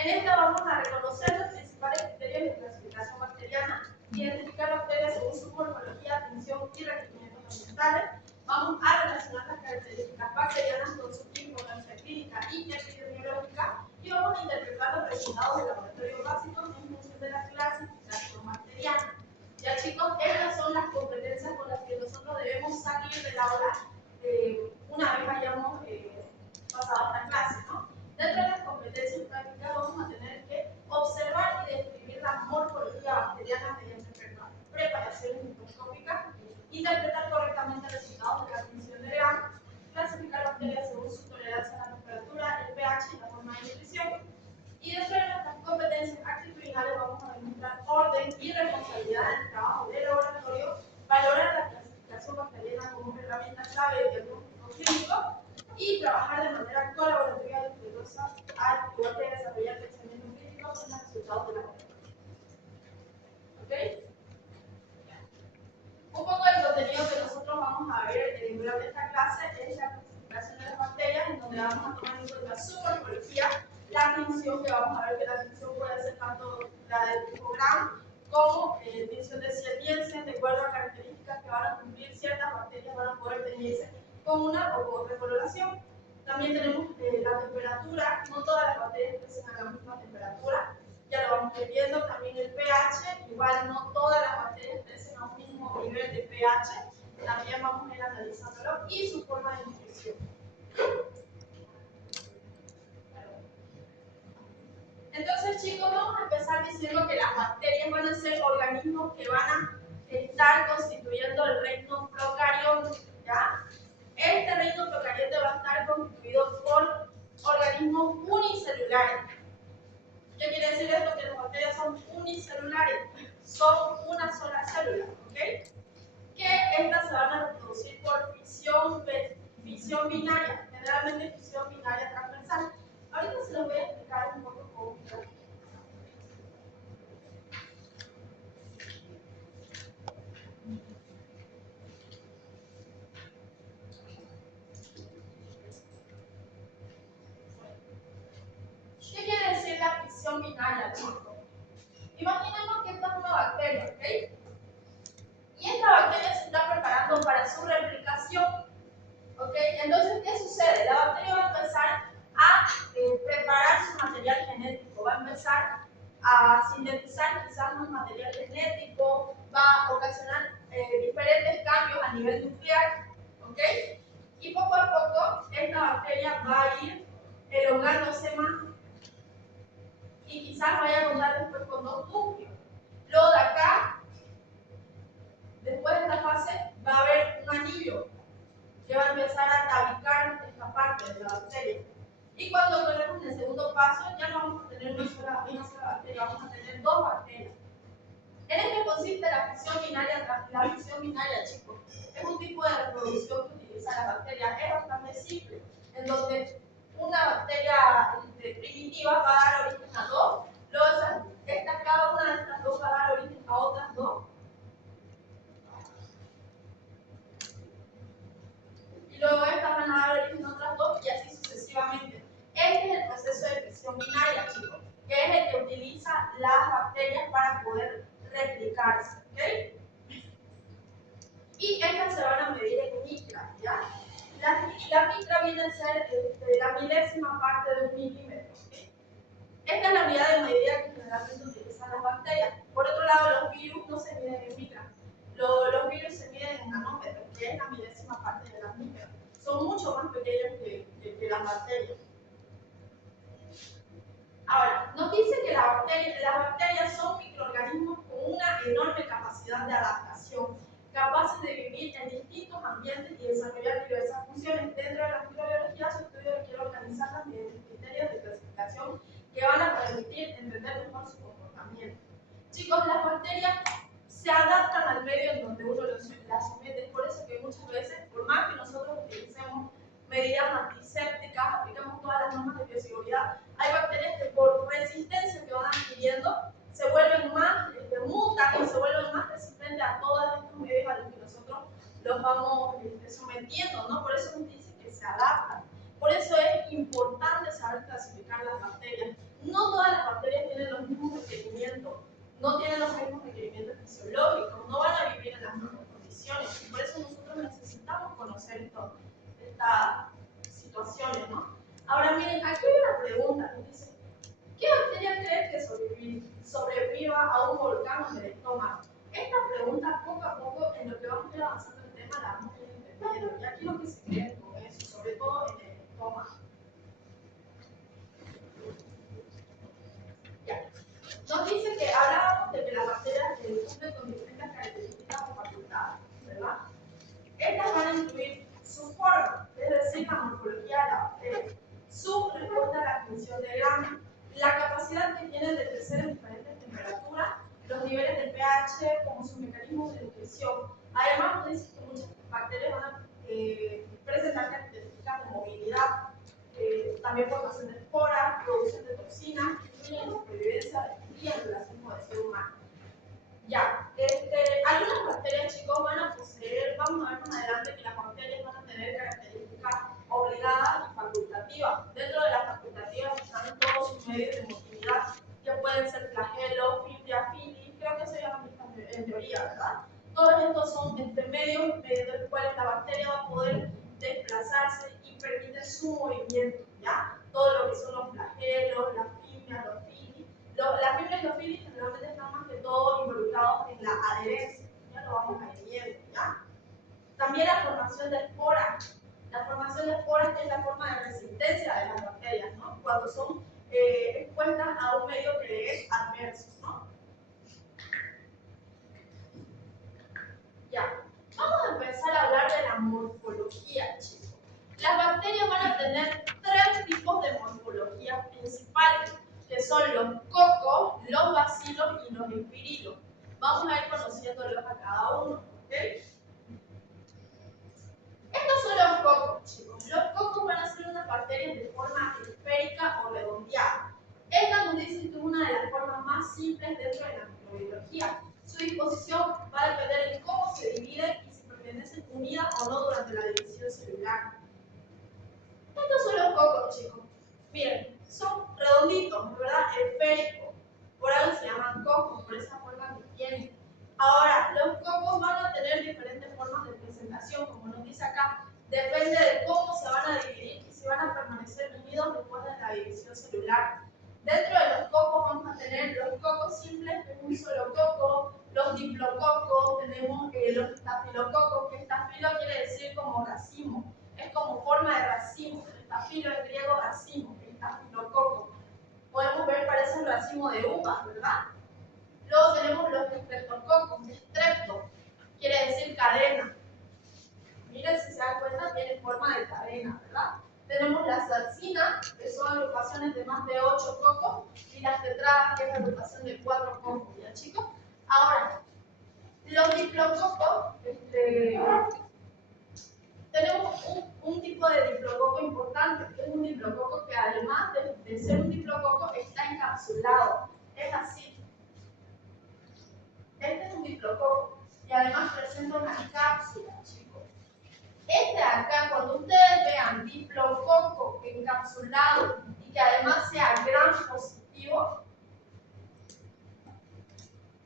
En esta vamos a reconocer los principales criterios de clasificación bacteriana, identificar bacterias según su morfología, atención y requerimientos ambientales. Vamos a relacionar las características bacterianas con su importancia clínica y epidemiológica y vamos a interpretar los resultados del laboratorio básico en función de la clasificación bacteriana. Ya chicos, estas son las competencias con las que nosotros debemos salir del aula una vez hayamos pasado esta clase, ¿no? Dentro de las competencias prácticas vamos a tener que observar y describir la morfología bacteriana mediante preparaciones microscópicas, interpretar correctamente resultados de la admisión de Gram, clasificar bacterias según su tolerancia a la temperatura, el pH y la forma de nutrición. Y dentro de nuestras competencias actitudinales vamos a demostrar orden y responsabilidad en el trabajo de laboratorio, valorar la clasificación bacteriana como una herramienta clave de diagnóstico clínico y trabajar de manera colaborativa y respetuosa al igual que desarrollar pensamientos críticos en los resultados de la laboratorio. ¿Ok? Un poco del contenido que nosotros vamos a ver durante esta clase es la clasificación de las bacterias, en donde vamos a tomar en cuenta su morfología, la función, que vamos a ver que la función puede ser tanto la del tipo Gram como función de Nielsen, de acuerdo a características que van a cumplir ciertas bacterias, van a poder teñirse con una o con otra coloración. También tenemos la temperatura, no todas las bacterias crecen a la misma temperatura, ya lo vamos a ir viendo. También el pH, igual no todas las bacterias crecen a un mismo nivel de pH, también vamos a ir analizándolo, y su forma de nutrición. Entonces chicos, vamos a empezar diciendo que las bacterias van a ser organismos que van a estar constituyendo el reino procarionte, ¿ya? Este reino procarionte va a estar constituido por organismos unicelulares. ¿Qué quiere decir esto? Que las bacterias son unicelulares, son una sola célula, ¿ok? Que estas se van a reproducir por fisión binaria, generalmente fisión binaria transversal. Ahorita se los voy a explicar un poco cómo. ¿Qué quiere decir la fisión binaria, chicos? Imaginemos que esta es una bacteria, ¿ok? Y esta bacteria se está preparando para su replicación, ¿ok? Entonces, ¿qué sucede? La bacteria va a empezar a preparar su material genético, va a empezar a sintetizar quizás un material genético, va a ocasionar diferentes cambios a nivel nuclear, ¿ok? Y poco a poco esta bacteria va a ir elongándose más y quizás vaya a contar después con dos núcleos. Luego de acá, después de esta fase, va a haber un anillo que va a empezar a tabicar esta parte de la bacteria. Y cuando corremos en el segundo paso, ya no vamos a tener una sola bacteria, vamos a tener dos bacterias. ¿En qué consiste la fisión binaria? La fisión binaria, chicos, es un tipo de reproducción que utiliza la bacteria, es bastante simple, en donde una bacteria primitiva va a dar origen a dos, luego cada una de estas dos va a dar origen a otras dos, y luego estas van a dar origen a otras dos, y así sucesivamente. Este es el proceso de fisión binaria, chicos, que es el que utiliza las bacterias para poder replicarse, ¿ok? Y estas se van a medir en micras, ¿ya? La micra viene a ser la milésima parte de un milímetro, ¿okay? Esta es la unidad de medida que generalmente utilizan las bacterias. Por otro lado, los virus no se miden en micras. Los virus se miden en nanómetros, que es la milésima parte de las micras. Son mucho más pequeños que las bacterias. Ahora, nos dice que las bacterias son microorganismos con una enorme capacidad de adaptación, capaces de vivir en distintos ambientes y desarrollar diversas funciones. Dentro de la microbiología, su estudio requiere organizarlas mediante criterios de clasificación que van a permitir entender mejor su comportamiento. Chicos, las bacterias se adaptan al medio en donde uno las somete, es por eso que muchas veces, por más que nosotros utilicemos medidas antisépticas, aplicamos todas las normas de bioseguridad, hay bacterias que por resistencia que van adquiriendo se vuelven más, mutan y se vuelven más resistentes a todos estos medios a los que nosotros los vamos sometiendo, ¿no? Por eso nos dice que se adaptan. Por eso es importante saber empezar a clasificar las bacterias. No todas las bacterias tienen los mismos requerimientos, no tienen los mismos requerimientos fisiológicos, no van a vivir en las mismas condiciones. Y por eso nosotros necesitamos conocer estas situaciones, ¿no? Ahora miren, aquí hay una pregunta, nos dice, ¿qué bacteria cree que sobreviva a un volcán en el estómago? Esta pregunta, poco a poco, en lo que vamos a ir avanzando el tema, la vamos a ir entendiendo. Y aquí lo que se cree con eso, sobre todo en el estómago. Ya. Nos dice que hablábamos de que las bacterias cumplen con distintas características o facultades, ¿verdad? Estas van a incluir su forma, es decir, la morfología de la bacteria, su respuesta a la función de Gram, la capacidad que tienen de crecer en diferentes temperaturas, los niveles de pH, como sus mecanismos de nutrición. Además, nos dice que muchas bacterias van a presentar características de movilidad, también formación de esporas, producción de toxinas, influyen en la supervivencia y en el relacionismo del ser humano. Ya, algunas bacterias, chicos, van a poseer, vamos a ver más adelante que las bacterias van a tener características obligadas y facultativas. Dentro de las facultativas están todos sus medios de motilidad, que pueden ser flagelo, fibria, fili, creo que eso ya lo vimos en teoría, ¿verdad? Todos estos son medios mediante los cuales la bacteria va a poder desplazarse y permite su movimiento, ¿ya? Todo lo que son los flagelos, las fibrias, los fili. Las fibras y los filis generalmente están más que todo involucrados en la adherencia, ya lo vamos a ir viendo, ¿ya? También la formación de esporas. La formación de esporas es la forma de resistencia de las bacterias, ¿no? Cuando son expuestas a un medio que le es adverso, ¿no? Ya, vamos a empezar a hablar de la morfología, chicos. Las bacterias van a tener tres tipos de morfologías principales, que son los cocos, los bacilos y los espirilos. Vamos a ir conociéndolos a cada uno, ¿ok? Estos son los cocos, chicos. Los cocos van a ser unas bacterias de forma esférica o redondeada. Esta nos dice que es una de las formas más simples dentro de la microbiología. Su disposición va a depender de cómo se dividen y si pertenecen unidas o no durante la división celular. Estos son los cocos, chicos. Miren, son redonditos, ¿verdad? Esféricos. Por algo se llaman cocos, por esa forma que tienen. Ahora, los cocos van a tener diferentes formas de presentación, como nos dice acá. Depende de cómo se van a dividir y si van a permanecer unidos después de la división celular. Dentro de los cocos vamos a tener los cocos simples, que es un solo coco, los diplococos, tenemos los estafilococos, que estafilo quiere decir como racimo, es como forma de racimo. El estafilo en griego racimo, el estafilococo. Podemos ver, parece un racimo de uvas, ¿verdad? Luego tenemos los estreptococos, estrepto, quiere decir cadena. Miren, si se dan cuenta, tiene forma de cadena, ¿verdad? Tenemos las sarcinas, que son agrupaciones de más de 8 cocos, y las tetradas, que es la agrupación de 4 cocos, ¿ya, chicos? Ahora, los diplococos, tenemos un tipo de diplococo importante, que es un diplococo que además de ser un diplococo está encapsulado. Es así. Este es un diplococo y además presenta una cápsula, chicos. Este de acá, cuando ustedes vean diplococo encapsulado y que además sea gram positivo,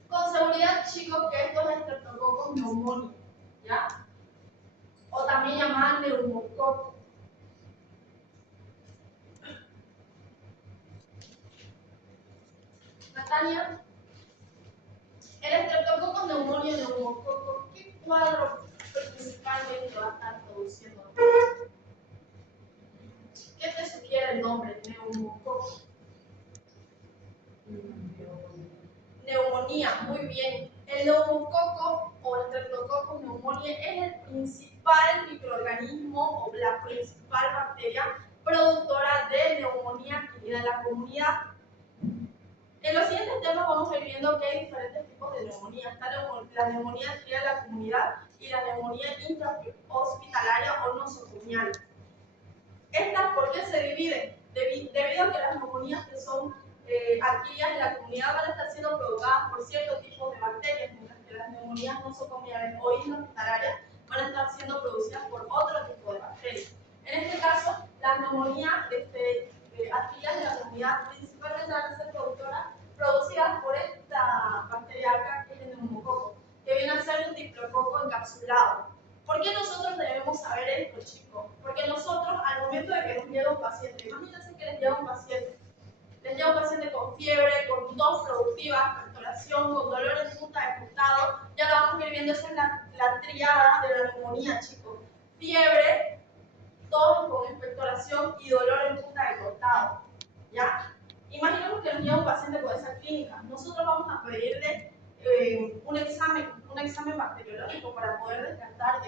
con seguridad, chicos, que estos es estreptococos neumónicos, ¿ya? O también llamaban neumococo. Natalia, el estreptococo neumonio neumococo, ¿qué cuadro principalmente va a estar produciendo? ¿Qué te sugiere el nombre neumococo? Neumonía, muy bien. El neumococo o el Streptococcus pneumoniae es el principal microorganismo o la principal bacteria productora de neumonía adquirida en la comunidad. En los siguientes temas vamos a ir viendo que hay diferentes tipos de neumonía. Está la neumonía adquirida en la comunidad y la neumonía intrahospitalaria o nosocomial. ¿Estas por qué se dividen? Debido a que las neumonías que son adquiridas en la comunidad van a estar siendo provocadas por ciertos tipos de bacterias, mientras que las neumonías nosocomiales o intrahospitalarias van a estar siendo producidas por otro tipo de bacterias. En este caso, las neumonías actividades de la comunidad principalmente van a ser producidas por esta bacteria acá, que es el neumococo, que viene a ser un diplococo encapsulado. ¿Por qué nosotros debemos saber esto, chicos? Porque nosotros, al momento de que nos llega un paciente, imagínense que les llega un paciente con fiebre, con tos productiva, expectoración, con dolor en punta de costado, ya lo vamos a ir viendo, esa es la triada de la neumonía, chicos. Fiebre, tos con expectoración y dolor en punta de costado, ¿ya? Imaginemos que nos llega un paciente con esa clínica. Nosotros vamos a pedirle un examen bacteriológico para poder descartar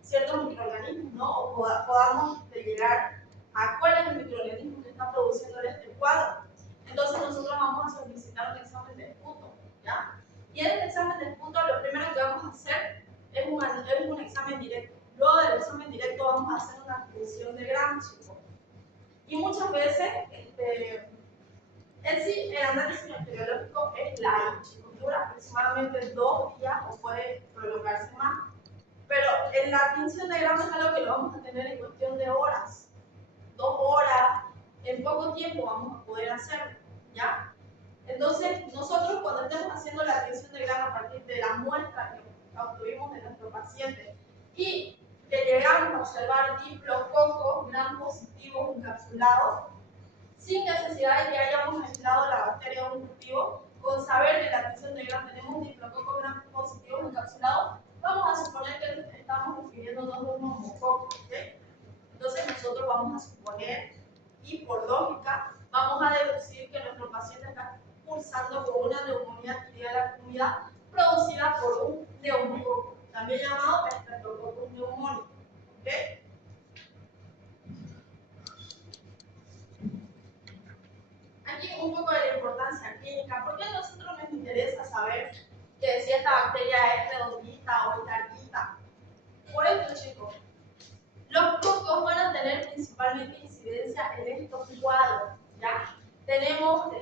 ciertos microorganismos, ¿no? O podamos llegar a cuál es el microorganismo que está produciendo este cuadro. Entonces nosotros vamos a solicitar un examen de esputo, ¿ya? Y en este examen de esputo lo primero que vamos a hacer es un examen directo. Luego del examen directo vamos a hacer una función de gramos, chicos. Y muchas veces, en sí, el análisis bacteriológico es largo, chicos. Dura aproximadamente 2 días o puede prolongarse más. Pero en la función de gramos es algo que lo vamos a tener en cuestión de horas. 2 horas, en poco tiempo vamos a poder hacerlo, ¿ya? Entonces, nosotros cuando estemos haciendo la admisión de grano a partir de la muestra que obtuvimos de nuestro paciente y que llegamos a observar diplococos gram positivos encapsulados, sin necesidad de que hayamos aislado la bacteria de un cultivo, con saber que en la admisión de grano tenemos diplococos gram positivos encapsulados, vamos a suponer que estamos refiriéndonos a un neumococo, ¿ok? Entonces nosotros vamos a suponer, y por lógica, vamos a deducir que nuestro paciente está cursando con una neumonía adquirida en la comunidad producida por un neumococo, también llamado Streptococcus pneumoniae. ¿Ok? Aquí un poco de la importancia clínica. ¿Por qué a nosotros nos interesa saber que si esta bacteria es redondita o es larguita? Por esto, chicos. Los cocos van a tener principalmente incidencia en estos cuadros, ¿ya? Tenemos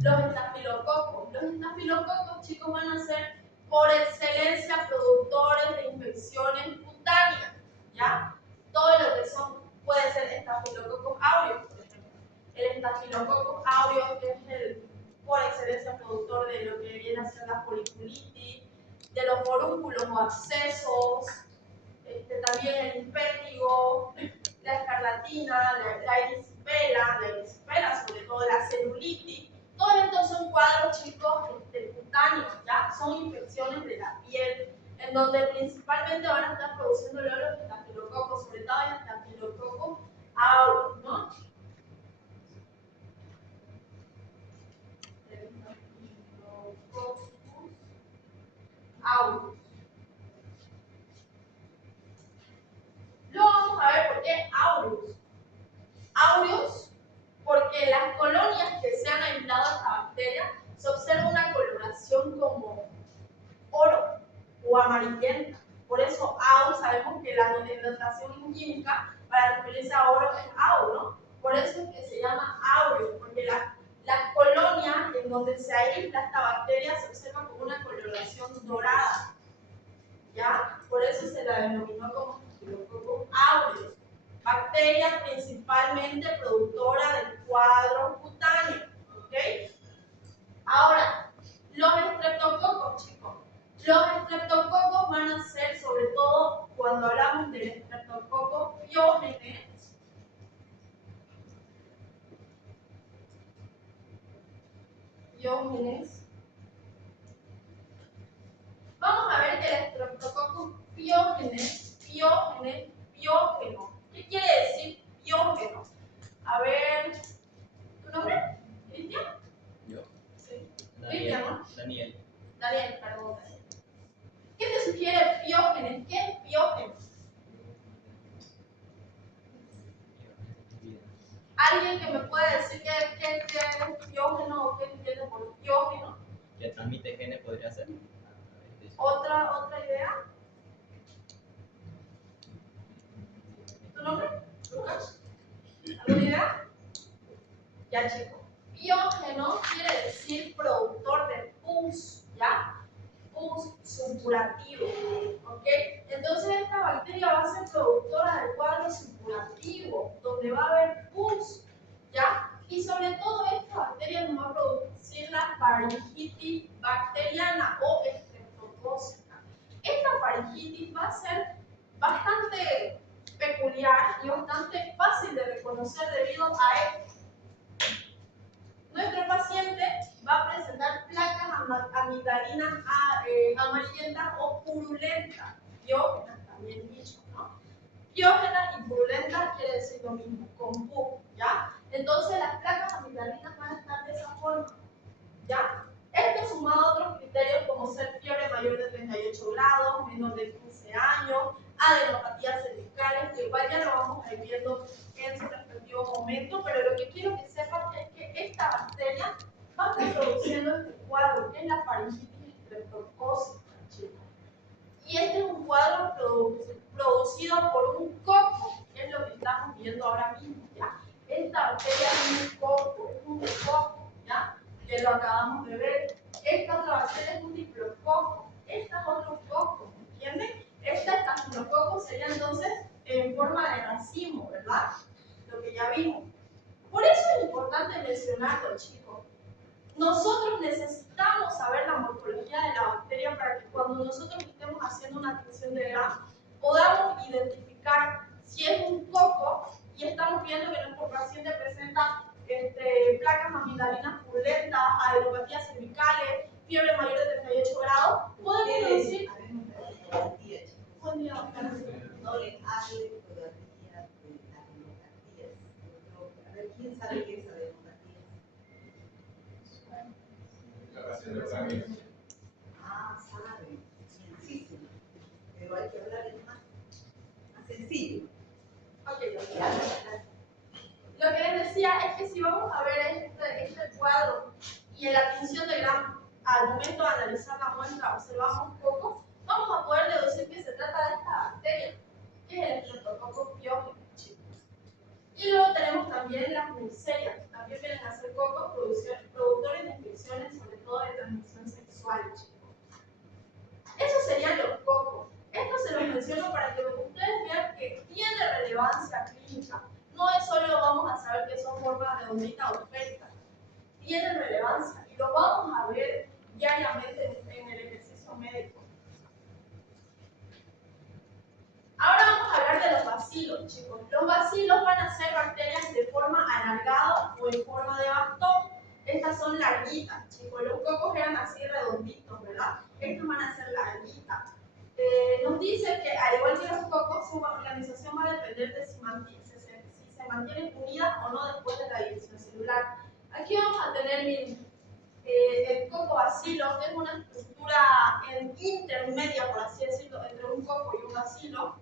los estafilococos. Los estafilococos, chicos, van a ser por excelencia productores de infecciones cutáneas, ¿ya? Todo lo que puede ser estafilococos aureus, por ejemplo. El estafilococcus aureus es por excelencia productor de lo que viene a ser la foliculitis, de los forúnculos o abscesos, también el impétigo, la escarlatina, la erisipela, sobre todo la celulitis. Todos estos son cuadros, chicos, cutáneos, ¿ya? Son infecciones de la piel, en donde principalmente van a estar produciendo los estafilococos, sobre todo el estafilococcus aureus, ¿no? El estafilococcus aureus. Luego vamos a ver por qué aureus. Aureus, porque en las colonias que se han aislado a esta bacteria se observa una coloración como oro o amarillenta. Por eso AU, sabemos que la denotación química para referirse a oro es AU, ¿no? Por eso es que se llama aureus, porque las colonias en donde se aísla esta bacteria se observa como una coloración dorada, ¿ya? Por eso se la denominó como Staphylococcus aureus. Bacteria principalmente productora del cuadro cutáneo, ¿ok? Ahora, los estreptococos, chicos. Los estreptococos van a ser, sobre todo, cuando hablamos del estreptococo piógenes, vamos a ver que el estreptococcus piógeno. ¿Qué quiere decir piógeno? A ver, ¿tu nombre? ¿Cristian? Yo. Sí. Daniel. ¿no? Daniel. Daniel, perdón. ¿Qué te sugiere piógenes? ¿Qué es piógeno? ¿Alguien que me pueda decir qué es piógeno o qué entiende por piógeno? ¿Que transmite genes podría ser? ¿Otra idea? ¿Tu nombre? ¿Lucas? ¿Alguna idea? Ya, chicos. Piógeno quiere decir productor de pus, ¿ya? Pus supurativo, ¿ok? Entonces esta bacteria va a ser productora del cuadro supurativo, donde va a haber ¿ya? Y bastante fácil de reconocer debido a esto. Nuestro paciente va a presentar placas amigdalinas amarillentas o purulentas. Piógenas también dicho, ¿no? Piógenas y purulentas quiere decir lo mismo, con pu, ¿ya? Entonces las placas amigdalinas van a estar de esa forma, ¿ya? Esto sumado a otros criterios como ser fiebre mayor de 38 grados, menor de 15 años, adenopatías cervicales, que igual ya lo vamos a ir viendo en su respectivo momento, pero lo que quiero que sepan es que esta bacteria va a estar produciendo este cuadro, que es la faringitis estreptocócica, chicos. Y este es un cuadro producido por un coco, que es lo que estamos viendo ahora mismo, ¿ya? Esta bacteria es un coco, ¿ya? Que lo acabamos de ver. Esta otra bacteria es un diplococo, esta es otro coco, ¿entienden? Esta estafilococo sería entonces en forma de racimo, ¿verdad? Lo que ya vimos. Por eso es importante mencionarlo, chicos. Nosotros necesitamos saber la morfología de la bacteria para que cuando nosotros estemos haciendo una atención de Gram podamos identificar si es un coco y estamos viendo que nuestro paciente presenta placas amigdalinas purulentas, adenopatías cervicales, fiebre mayor de 38 grados, podemos decir... Buen día, doctora. No le hable todavía de adenopatías. A ver, ¿quién sabe qué es adenopatías? Ah, sabe. Ciencísimo. Pero hay que hablar en más sencillo. Ok, doctora. Lo que les decía es que si vamos a ver este cuadro y en la atención de Gram, al momento de analizar la muestra, observamos un poco, vamos a poder deducir que se trata de esta bacteria, que es el Streptococcus pyogenes, chicos. Y luego tenemos también las Neisseria, que también vienen a ser cocos productores de infecciones, sobre todo de transmisión sexual, chicos. Esos serían los cocos. Esto se los menciono para que ustedes vean que tiene relevancia clínica. No es solo vamos a saber que son formas redonditas o esféricas. Tienen relevancia y lo vamos a ver diariamente en el ejercicio médico. Ahora vamos a hablar de los bacilos, chicos. Los bacilos van a ser bacterias de forma alargada o en forma de bastón. Estas son larguitas, chicos. Los cocos eran así redonditos, ¿verdad? Estas van a ser larguitas. Nos dice que al igual que los cocos, su organización va a depender de si se mantienen unidas o no después de la división celular. Aquí vamos a tener, miren, el coco bacilo, que es una estructura intermedia, por así decirlo, entre un coco y un bacilo.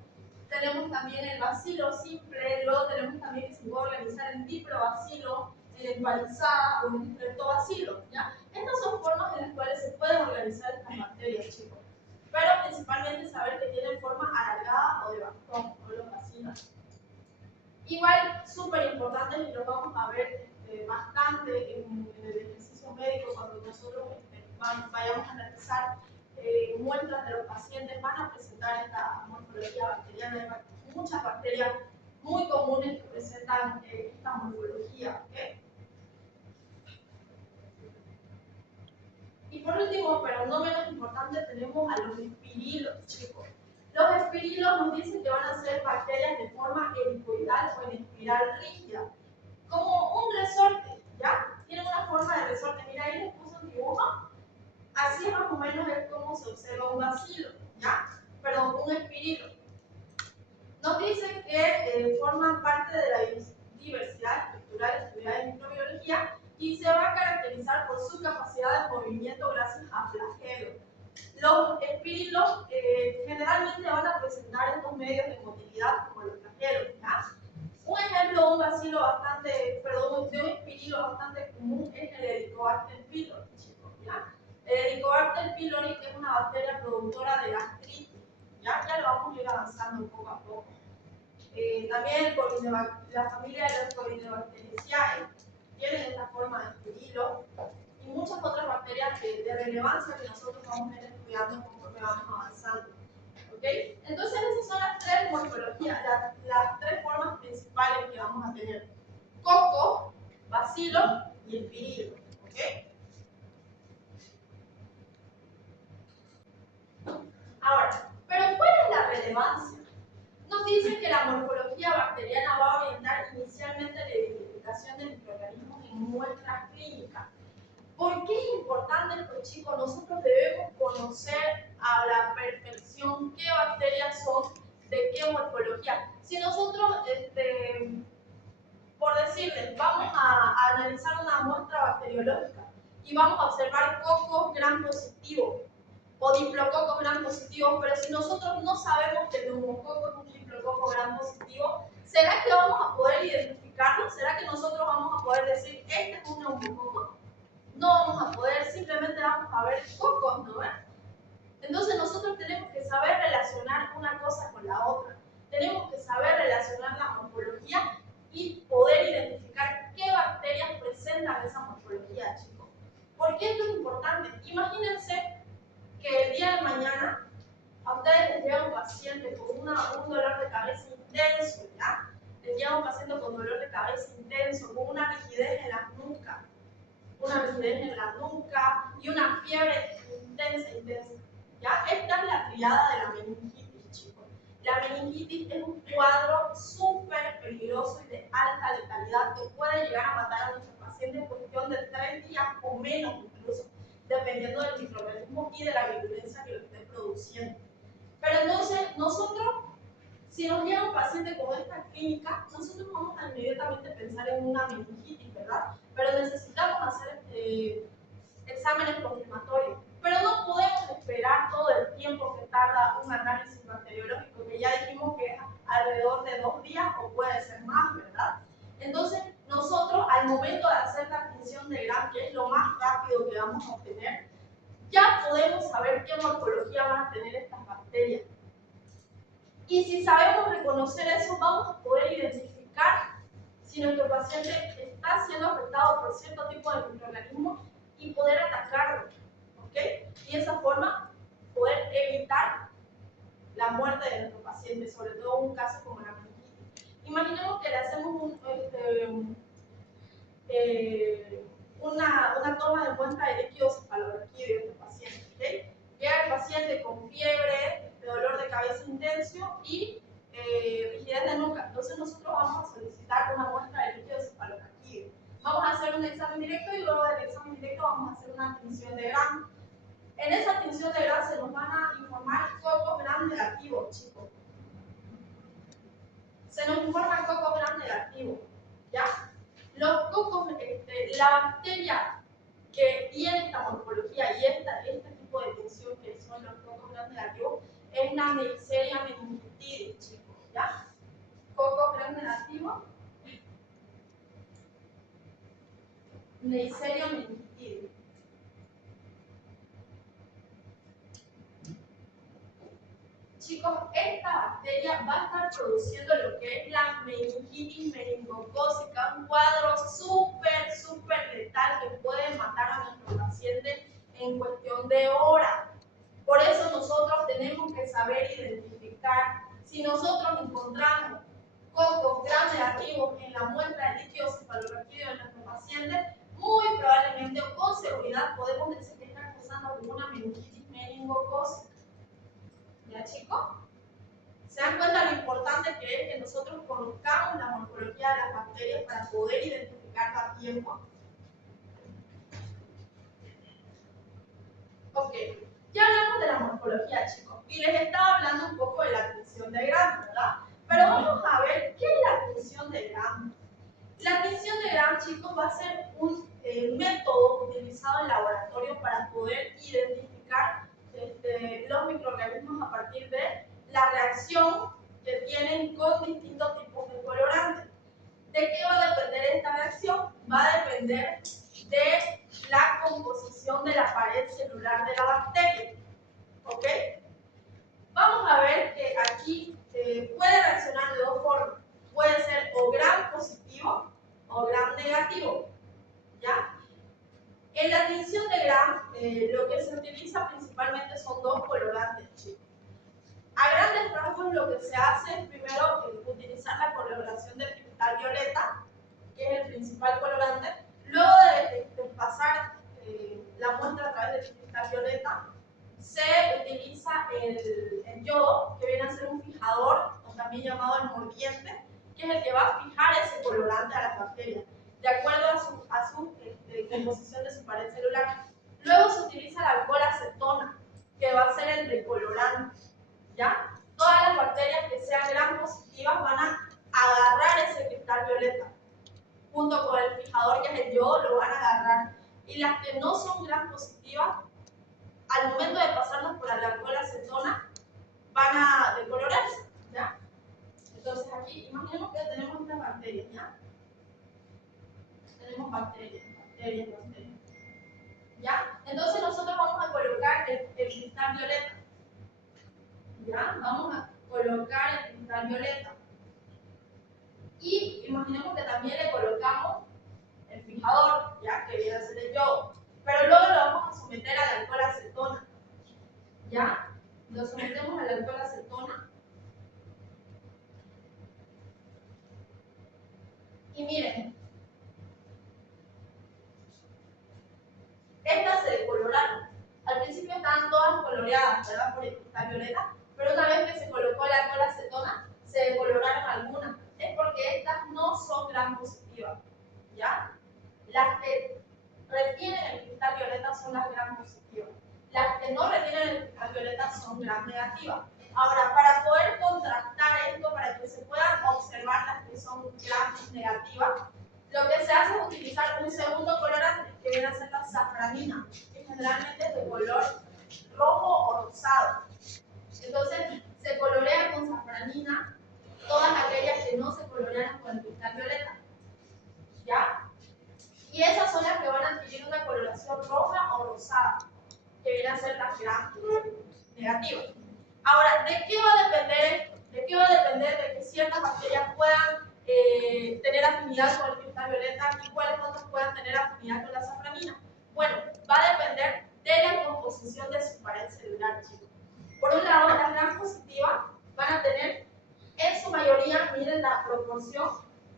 Tenemos también el bacilo simple, luego tenemos también que se puede organizar en diplobacilo, en empalizada o en streptobacilo, ¿ya? Estas son formas en las cuales se pueden organizar estas bacterias, chicos. Pero principalmente saber que tienen forma alargada o de bastón, o los bacilos. Igual, súper importante y lo vamos a ver bastante en el ejercicio médico cuando nosotros vayamos a analizar muestras de los pacientes, van a presentar esta morfología bacteriana. Hay muchas bacterias muy comunes que presentan esta morfología. ¿Okay? Y por último, pero no menos importante, tenemos a los espirilos, chicos. Los espirilos nos dicen que van a ser bacterias de forma helicoidal o en espiral rígida, como un resorte, ¿ya? Tienen una forma de resorte. Mira, ahí les puse un dibujo. Así más o menos es como se observa un bacilo, ¿ya? Perdón, un espirilo. Nos dicen que forman parte de la diversidad estructural estudiada en microbiología y se va a caracterizar por su capacidad de movimiento gracias a flagelos. Los espirilos generalmente van a presentar estos medios de motilidad como los flagelos, ¿ya? Un ejemplo de un bacilo de un espirilo bastante común es el Helicobacter pylori, chicos, ¿ya? El Helicobacter pylori es una bacteria productora de gastritis, ¿ya? Ya lo vamos a ir avanzando poco a poco. También la familia de los Corynebacteriaceae tienen esta forma de espirilo y muchas otras bacterias de relevancia que nosotros vamos a ir estudiando conforme vamos avanzando. ¿Okay? Entonces esas son las tres morfologías, las tres formas principales que vamos a tener: coco, bacilo y espirilo. ¿Okay? Ahora, ¿pero cuál es la relevancia? Nos dice que la morfología bacteriana muestra clínica. ¿Por qué es importante esto, chicos? Nosotros debemos conocer a la perfección qué bacterias son, de qué morfología. Si nosotros, por decirles, vamos a analizar una muestra bacteriológica y vamos a observar cocos gram positivos o diplococos gram positivos, pero si nosotros no sabemos que el neumococo es un diplococo gram positivo, ¿será que vamos a poder identificarlo? ¿Será que nosotros vamos a poder decir, este es un neumococo? No vamos a poder, simplemente vamos a ver cocos, ¿no ves? Entonces nosotros tenemos que saber relacionar una cosa con la otra. Tenemos que saber relacionar la morfología y poder identificar qué bacterias presentan esa morfología, chicos. ¿Por qué esto es importante? Imagínense que el día de mañana a ustedes les llega un paciente con un dolor de cabeza intenso, ¿ya? Les llega un paciente con dolor de cabeza intenso, con una rigidez en la nuca, y una fiebre intensa, ¿ya? Esta es la triada de la meningitis, chicos. La meningitis es un cuadro súper peligroso y de alta letalidad que puede llegar a matar a nuestros pacientes en cuestión de 3 días o menos incluso, dependiendo del microorganismo y de la virulencia que lo esté produciendo. Pero entonces, nosotros, si nos llega un paciente con esta clínica, nosotros vamos a inmediatamente pensar en una meningitis, ¿verdad? Pero necesitamos hacer exámenes confirmatorios. Pero no podemos esperar todo el tiempo que tarda un análisis bacteriológico, que ya dijimos que es alrededor de 2 días o puede ser más, ¿verdad? Entonces, nosotros al momento de hacer la admisión de Gram, que es lo más rápido que vamos a obtener, ya podemos saber qué morfología van a tener estas bacterias. Y si sabemos reconocer eso, vamos a poder identificar si nuestro paciente está siendo afectado por cierto tipo de microorganismos y poder atacarlo, ¿ok? Y de esa forma poder evitar la muerte de nuestro paciente, sobre todo en un caso como la meningitis. Imaginemos que le hacemos una toma de muestra de líquido cefalorraquídeo de este paciente, ¿ok? Llega el paciente con fiebre, dolor de cabeza intenso y rigidez de nuca. Entonces nosotros vamos a solicitar una muestra de líquido cefalorraquídeo. Vamos a hacer un examen directo y luego del examen directo vamos a hacer una admisión de Gram. En esa admisión de Gram se nos van a informar cocos Gram negativos, chicos. Se nos informa cocos Gram negativos, ¿ya? Los cocos, la bacteria que tiene esta morfología y este tipo de tensión que son los cocos Gram negativos es una Neisseria meningitidis, chicos, ¿ya? Cocos Gram negativos, Neisseria meningitidis. Chicos, esta bacteria va a estar produciendo lo que es la meningitis meningocócica, un cuadro súper letal que puede matar a nuestro paciente en cuestión de horas. Por eso nosotros tenemos que saber identificar si nosotros encontramos cocos Gram negativos en la muestra de líquido cefalorraquídeo de nuestro paciente, muy probablemente o con seguridad podemos decir que está acusando de una meningitis meningocócica. ¿Ya, chicos? ¿Se dan cuenta lo importante que es que nosotros conozcamos la morfología de las bacterias para poder identificarla a tiempo? Ok, ya hablamos de la morfología, chicos, y les estaba hablando un poco de la admisión de Gram, ¿verdad? Pero vamos a ver qué es la admisión de Gram. La admisión de Gram, chicos, va a ser un método utilizado en laboratorio para poder identificar los microorganismos a partir de la reacción que tienen con distintos tipos de colorantes. ¿De qué va a depender esta reacción? Va a depender de la composición de la pared celular de la bacteria. ¿Ok? Vamos a ver que aquí puede reaccionar de dos formas. Puede ser o Gram positivo o Gram negativo. ¿Ya? En la admisión de Gram, lo que se utiliza principalmente son dos colorantes, chicos. A grandes rasgos lo que se hace es primero utilizar la coloración del cristal violeta, que es el principal colorante. Luego de pasar la muestra a través del cristal violeta, se utiliza el yodo, que viene a ser un fijador, o también llamado emoliente, que es el que va a fijar ese colorante a las bacterias. de acuerdo a su composición de su pared celular. Luego se utiliza el alcohol acetona, que va a ser el decolorante, ¿ya? Todas las bacterias que sean gram positivas van a agarrar ese cristal violeta, junto con el fijador que es el yodo, lo van a agarrar. Y las que no son gram positivas, al momento de pasarlas por el alcohol acetona, van a decolorarse, ¿ya? Entonces aquí, imaginemos que tenemos estas bacterias, ¿ya? Tenemos bacterias. ¿Ya? Entonces nosotros vamos a colocar el cristal violeta. ¿Ya? Vamos a colocar el cristal violeta. Y imaginemos que también le colocamos el fijador, ¿ya? Que viene a ser el yodo. Pero luego lo vamos a someter al alcohol acetona. ¿Ya? Lo sometemos al alcohol acetona. Y miren, estas se decoloraron. Al principio estaban todas coloreadas, ¿verdad? Por el cristal violeta, pero una vez que se colocó el alcohol acetona, se decoloraron algunas. Es porque estas no son gram positivas, ¿ya? Las que retienen el cristal violeta son las gram positivas. Las que no retienen el cristal violeta son gram negativas. Ahora, para poder contrastar esto, para que se puedan observar las que son gram negativas, lo que se hace es utilizar un segundo colorante, que viene a ser la safranina, que generalmente es de color rojo o rosado. Entonces, se colorea con safranina todas aquellas que no se colorearon con el cristal violeta. ¿Ya? Y esas son las que van a adquirir una coloración roja o rosada, que viene a ser las gram negativas. Ahora, ¿de qué va a depender esto? ¿De qué va a depender de que ciertas bacterias puedan tener afinidad con el cristal violeta y cuáles otras puedan tener afinidad con la safranina? Bueno, va a depender de la composición de su pared celular, chicos. Por un lado, las gram positivas van a tener en su mayoría, miren la proporción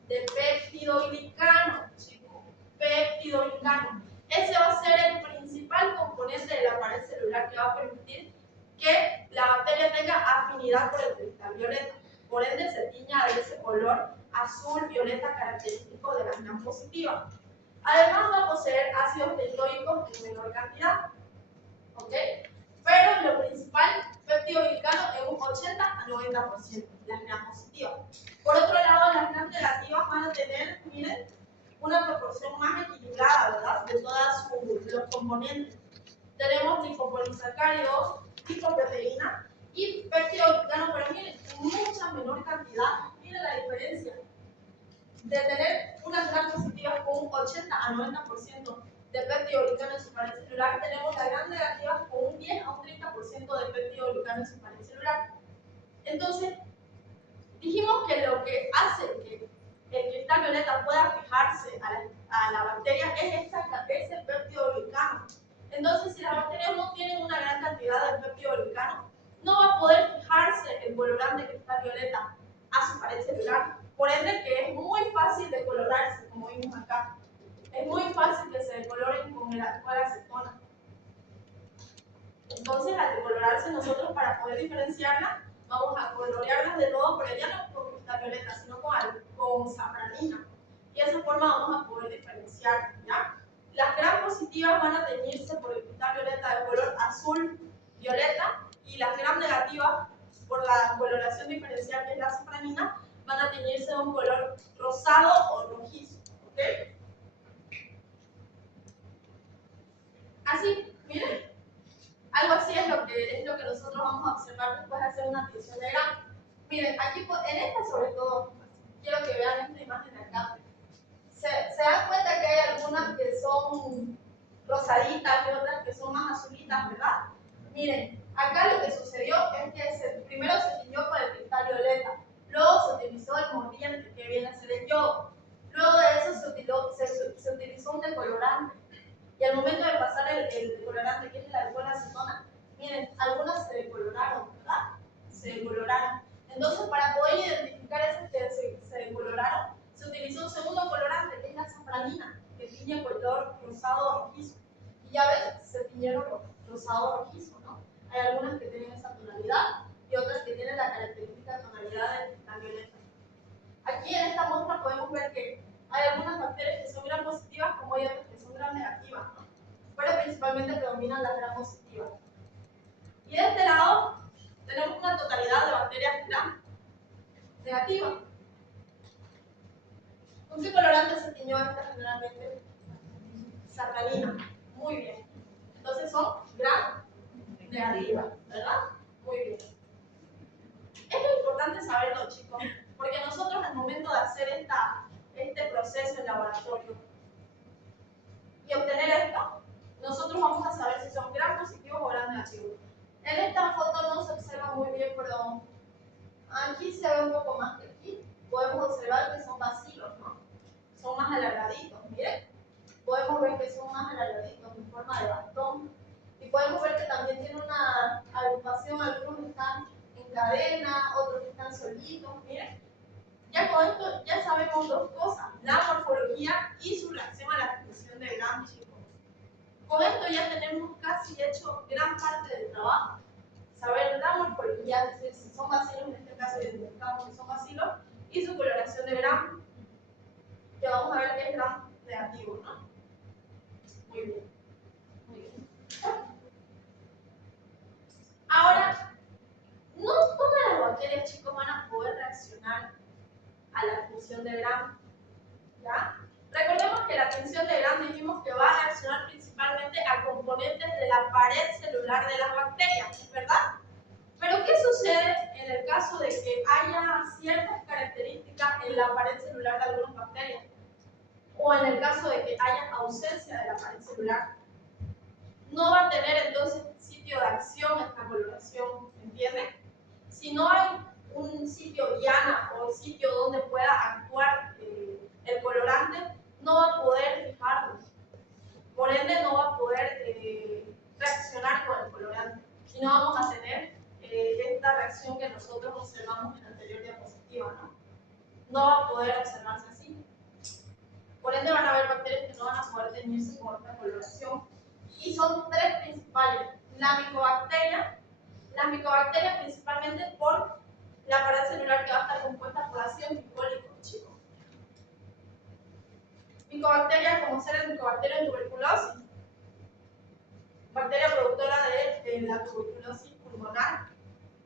de peptidoglicano, chicos, peptidoglicano. Ese va a ser el principal componente de la pared celular que va a permitir que la bacteria tenga afinidad por el cristal violeta. Por ende, se tiña de ese color azul violeta característico de las gram positivas. Además, va a poseer ácidos benzoicos en menor cantidad, ¿ok? Pero lo principal, peptidoglicano en un 80 a 90%, las gram positivas. Por otro lado, las gram negativas van a tener, miren, una proporción más equilibrada, ¿verdad? De todos los componentes. Tenemos lipopolisacáridos, lipoproteína y peptidoglicano, pero miren, en mucha menor cantidad. Miren la diferencia de tener unas gram positivas con un 80 a 90% de peptidoglicano en su pared celular, tenemos las gram negativas con un 10 a un 30% de peptidoglicano en su pared celular. Entonces, dijimos que lo que hace que el cristal violeta pueda fijarse a la bacteria es ese peptidoglicano. Entonces, si las bacterias no tienen una gran cantidad de peptidoglicano, no va a poder fijarse el colorante cristal violeta a su pared celular. Por ende, que es muy fácil de colorarse, como vimos acá. Es muy fácil que se decoloren con el alcohol acetona. Entonces, al decolorarse nosotros, para poder diferenciarla, vamos a colorearlas de nuevo, pero ya no con cristal violeta, sino con safranina. Y de esa forma vamos a poder diferenciar, ¿ya? Las gram positivas van a teñirse por el cristal violeta de color azul violeta y las gram negativas, por la coloración diferencial que es la safranina, van a teñirse de un color rosado o rojizo, ¿ok? Así, miren, algo así es lo que nosotros vamos a observar después de hacer una tinción de grano. Miren, aquí en esta sobre todo, quiero que vean esta imagen de acá. Se dan cuenta que hay algunas que son rosaditas y otras que son más azulitas, ¿verdad? Miren, acá lo que sucedió es que primero se tiñó con el cristal violeta, luego se utilizó el mordiente, que viene a ser el yodo, luego de eso se utilizó un decolorante, y al momento de pasar el decolorante, que es el alcohol acetona, miren, algunas se decoloraron, ¿verdad? Se decoloraron. Entonces, para poder identificar esas que se decoloraron, se utilizó un segundo colorante, que es la safranina, que tiñe color rosado rojizo. Y ya ves, se tiñeron rosado rojizo, ¿no? Hay algunas que tienen esa tonalidad y otras que tienen la característica tonalidad del cristal violeta. Aquí en esta muestra podemos ver que Hay algunas bacterias que son gram positivas como hay otras que son gram negativas, ¿no? Pero principalmente predominan las gram positivas. Y de este lado tenemos una totalidad de bacterias gram negativas. ¿Con qué colorante se tiñó esta generalmente? Sacarina. Muy bien. Entonces son gram negativas, ¿verdad? Muy bien. Esto es importante saberlo, chicos, porque nosotros al momento de hacer este proceso en laboratorio y obtener esto, nosotros vamos a saber si son gram positivos o gram negativos. En esta foto no se observa muy bien, pero aquí se ve un poco más que aquí. Podemos observar que son bacilos, ¿no? Son más alargaditos, miren. Podemos ver que son más alargaditos en forma de bastón. Y podemos ver que también tiene una agrupación, algunos están en cadena, otros están solitos, miren. Ya con esto ya sabemos dos cosas, la morfología y su reacción a la función de gram, chicos. Con esto ya tenemos casi hecho gran parte del trabajo. Saber la morfología, es decir, si son bacilos, en este caso identificamos que son bacilos, y su coloración de gram, que vamos a ver que es gram negativo, ¿no? Muy bien. Muy bien. Ahora, no todas las bacterias, chicos, van a poder reaccionar a la función de gram, ¿ya? Recordemos que la función de gram dijimos que va a reaccionar principalmente a componentes de la pared celular de las bacterias, ¿verdad? Pero ¿qué sucede en el caso de que haya ciertas características en la pared celular de algunas bacterias? O en el caso de que haya ausencia de la pared celular. No va a tener entonces sitio de acción esta coloración, ¿entienden? Si no hay un sitio diana o sitio donde pueda actuar el colorante, no va a poder fijarlo. Por ende, no va a poder reaccionar con el colorante. Y no vamos a tener esta reacción que nosotros observamos en la anterior diapositiva, ¿no? No va a poder observarse así. Por ende, van a haber bacterias que no van a poder teñirse con esta coloración. Y son tres principales. Las micobacterias principalmente por la pared celular que va a estar compuesta por ácido glicólico, chicos. Micobacterias como ser el Mycobacterium tuberculosis, bacteria productora de la tuberculosis pulmonar,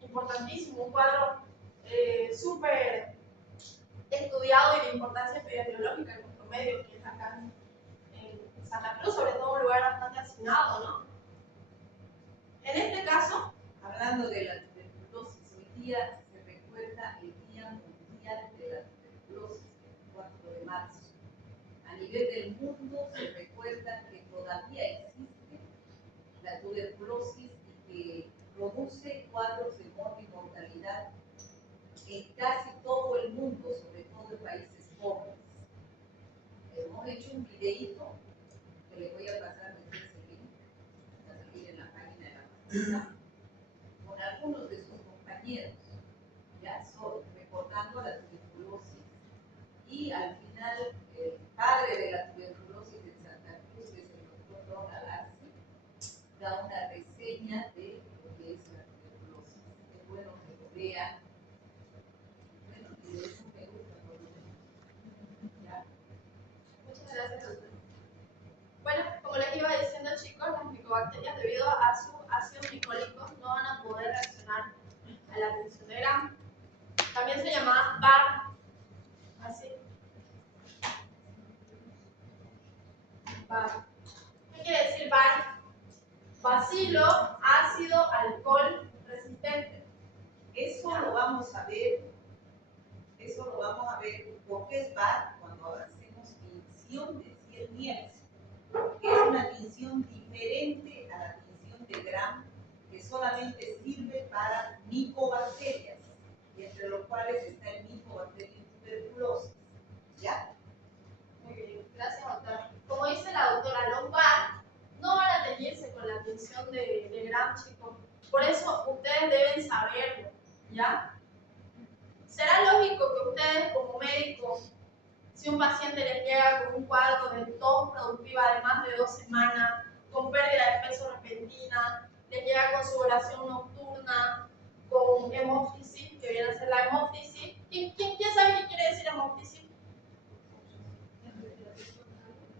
importantísimo, un cuadro súper estudiado y de importancia epidemiológica en nuestro medio, que es acá en Santa Cruz, sobre todo un lugar bastante asignado, ¿no? En este caso, Hablando de la tuberculosis, hoy día se recuerda el Día Mundial de la Tuberculosis, el 4 de marzo. A nivel del mundo se recuerda que todavía existe la tuberculosis y que produce cuadros de muerte y mortalidad en casi todo el mundo, sobre todo en países pobres. Hemos hecho un videíto que les voy a pasar después el link, va a salir en la página de la facultad, con algunos de sus compañeros, ya recordando la tuberculosis. Y al final, el padre de la tuberculosis en Santa Cruz, que es el doctor Ronald Arce, da una reseña de lo que es la tuberculosis. Es bueno que lo vean. Bueno, y de eso me gusta por lo menos. ¿Ya? muchas gracias, doctor. Bueno, como les iba diciendo, chicos, las micobacterias, debido a sus ácidos glicólicos, no van a poder reaccionar a la función de gram. También se llama BAR, así. BAR. ¿Qué quiere decir BAR? Bacilo, ácido, alcohol, resistente. Eso lo vamos a ver. Eso lo vamos a ver porque es BAR cuando hacemos tinción de 100 mieles, que es una tinción diferente a la tinción de gram, que solamente sirve para micobacterias, y entre los cuales está el Mycobacterium tuberculosis. ¿Ya? Muy bien, gracias, doctora. Como dice la doctora, los BAR no van a teñirse con la tinción de gram, chicos. Por eso ustedes deben saberlo, ¿ya? Será lógico que ustedes como médicos, si un paciente les llega con un cuadro de tos productiva de más de 2 semanas, con pérdida de peso repentina, les llega con sudoración nocturna, con hemóptisis, que viene a ser la hemóptisis. ¿Quién sabe qué quiere decir hemóptisis?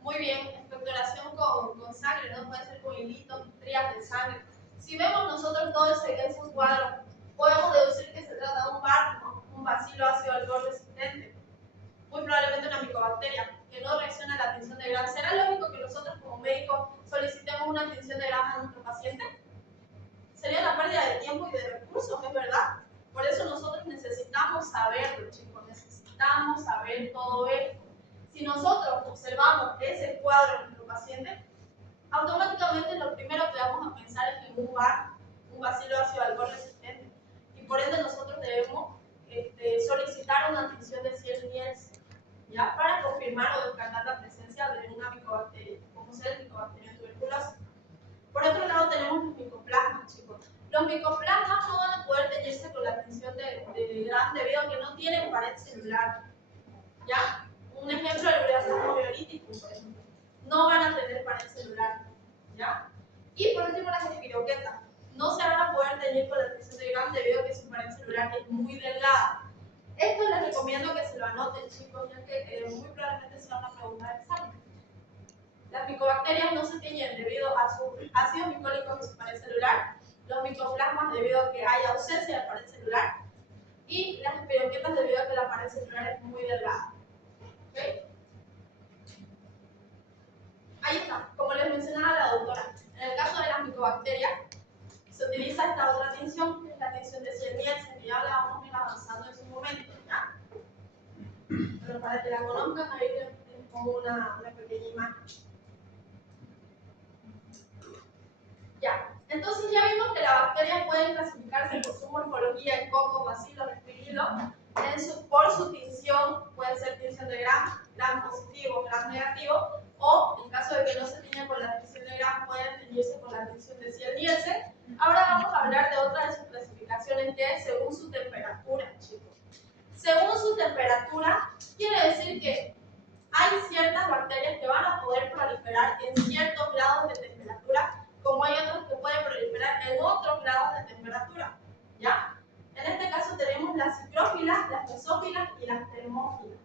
Muy bien, expectoración con sangre, ¿no? Puede ser con hilitos, estrías de sangre. Si vemos nosotros todo esos cuadros, podemos deducir que se trata de un VAR, ¿no? Un bacilo ácido alcohol resistente. Muy probablemente una micobacteria que no reacciona a la tinción de Gram. ¿Será lógico que nosotros como médicos solicitemos una tinción de Gram a nuestro paciente? Sería una pérdida de tiempo y de recursos, es verdad. Por eso nosotros necesitamos saberlo, chicos, necesitamos saber todo esto. Si nosotros observamos ese cuadro en nuestro paciente, automáticamente lo primero que vamos a pensar es en un VAR, un bacilo ácido alcohol resistente. Y por ende nosotros debemos solicitar una tinción de Ciel-Nielsen, ¿ya? Para confirmar o descartar la presencia de una micobacteria, como sea el Mycobacterium tuberculosis. Por otro lado tenemos los micoplasmas, chicos. Los micoplasmas no van a poder teñirse con la tinción de Gram debido a que no tienen pared celular, ¿ya? Un ejemplo del ureasoma biolítico, por ejemplo. No van a tener pared celular, ¿ya? Y por último las espiroquetas. No se van a poder teñir con la tinción de Gram debido a que su pared celular es muy delgada. Esto les recomiendo que se lo anoten, chicos, ya que muy probablemente sea una pregunta de examen. Las micobacterias no se tiñen debido a sus ácidos micólicos y su pared celular, los micoplasmas debido a que hay ausencia de pared celular y las espiroquetas debido a que la pared celular es muy delgada. ¿Okay? Ahí está, como les mencionaba la doctora, en el caso de las micobacterias se utiliza esta otra tinción, que es la tinción de Ciel-Nielsen, que ya la vamos a ir avanzando en su momento, ¿ya? Pero para que la conozcan, ahí les pongo una pequeña imagen. Ya, entonces ya vimos que las bacterias pueden clasificarse por su morfología en cocos, bacilos, espirilos, por su tinción, puede ser tinción de Gram positivo, Gram negativo, o en caso de que no se tiña con la tinción de Gram, pueden teñirse con la tinción de Ciel-Nielsen. Ahora vamos a hablar de otra de sus clasificaciones, que es según su temperatura, chicos. Según su temperatura, quiere decir que hay ciertas bacterias que van a poder proliferar en ciertos grados de temperatura, como hay otras que pueden proliferar en otros grados de temperatura, ¿ya? En este caso tenemos las ciclófilas, las mesófilas y las termófilas.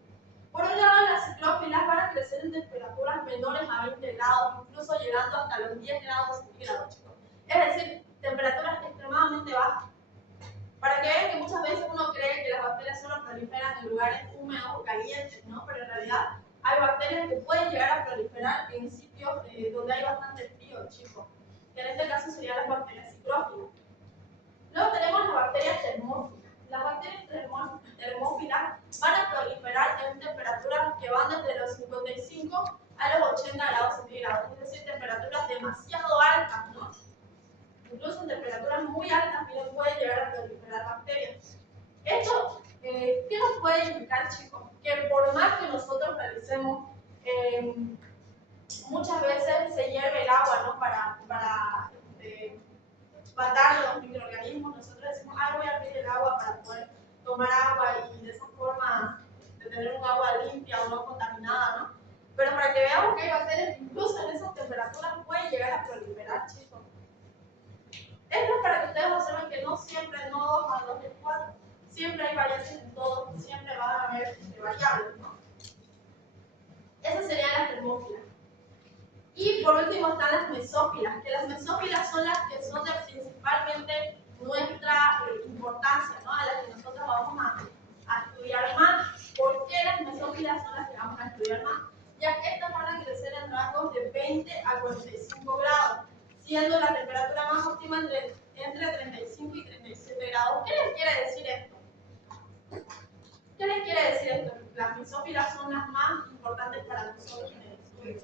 Por un lado, las ciclófilas van a crecer en temperaturas menores a 20 grados, incluso llegando hasta los 10 grados centígrados, chicos. Es decir, temperaturas extremadamente bajas. Para que vean que muchas veces uno cree que las bacterias solo proliferan en lugares húmedos o calientes, ¿no? Pero en realidad hay bacterias que pueden llegar a proliferar en sitios donde hay bastante frío, chicos. Que en este caso serían las bacterias ciclófilas. Luego tenemos las bacterias termófilas. Las bacterias termófilas van a proliferar en temperaturas que van desde los 55 a los 80 grados centígrados, es decir, temperaturas demasiado altas, ¿no? Incluso en temperaturas muy altas también pueden llegar a proliferar bacterias. Esto, ¿qué nos puede indicar, chicos? Que por más que nosotros realicemos, muchas veces se hierve el agua, ¿no? Para matar los microorganismos. Nosotros decimos, voy a abrir el agua para poder tomar agua y de esa forma de tener un agua limpia o no contaminada, ¿no? Pero para que veamos que hay bacterias que incluso en esas temperaturas pueden llegar a proliferar, chicos. Esto es para que ustedes observen que no siempre, no 2 más 2 es 4. Siempre hay variantes en todo, siempre van a haber variables, ¿no? Esas serían las termófilas. Y por último están las mesófilas, que las mesófilas son las que son de principalmente nuestra importancia, ¿no? A las que nosotros vamos a estudiar más. ¿Por qué las mesófilas son las que vamos a estudiar más? Ya que estas van a crecer en rangos de 20 a 45 grados, siendo la temperatura más óptima entre 35 y 37 grados. ¿Qué les quiere decir esto? ¿Qué les quiere decir esto? Las mesófilas son las más importantes para nosotros en el estudio.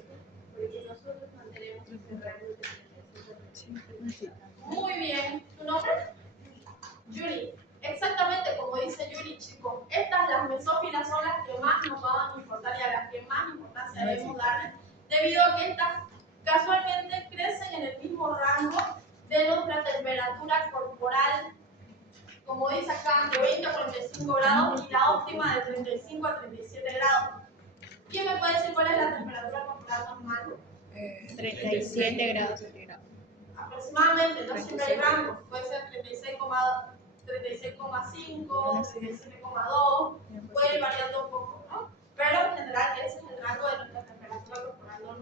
Porque nosotros mantenemos ese rango de 35. Muy bien. ¿Tu nombre? Yuri. Exactamente como dice Yuri, chicos. Las mesófilas son las que más nos van a importar y a las que más importancia debemos darle, debido a que estas casualmente crecen en el mismo rango de nuestra temperatura corporal, como dice acá, de 20 a 45 grados y la óptima de 35 a 37 grados. ¿Quién me puede decir cuál es la temperatura corporal normal? 37 grados centígrados. Aproximadamente, no siempre hay rangos, puede ser 36,5, 37,2, puede ir variando un poco, ¿no? Pero en general ese es el rango de nuestra temperatura corporal normal.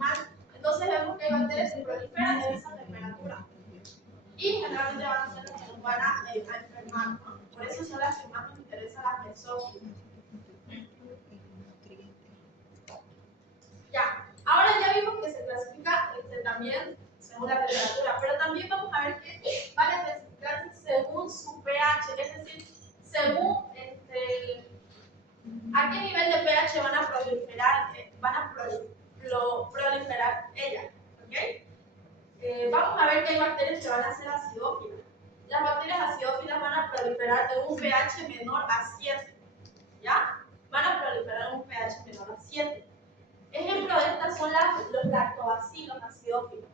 son los lactobacilos acidófilos.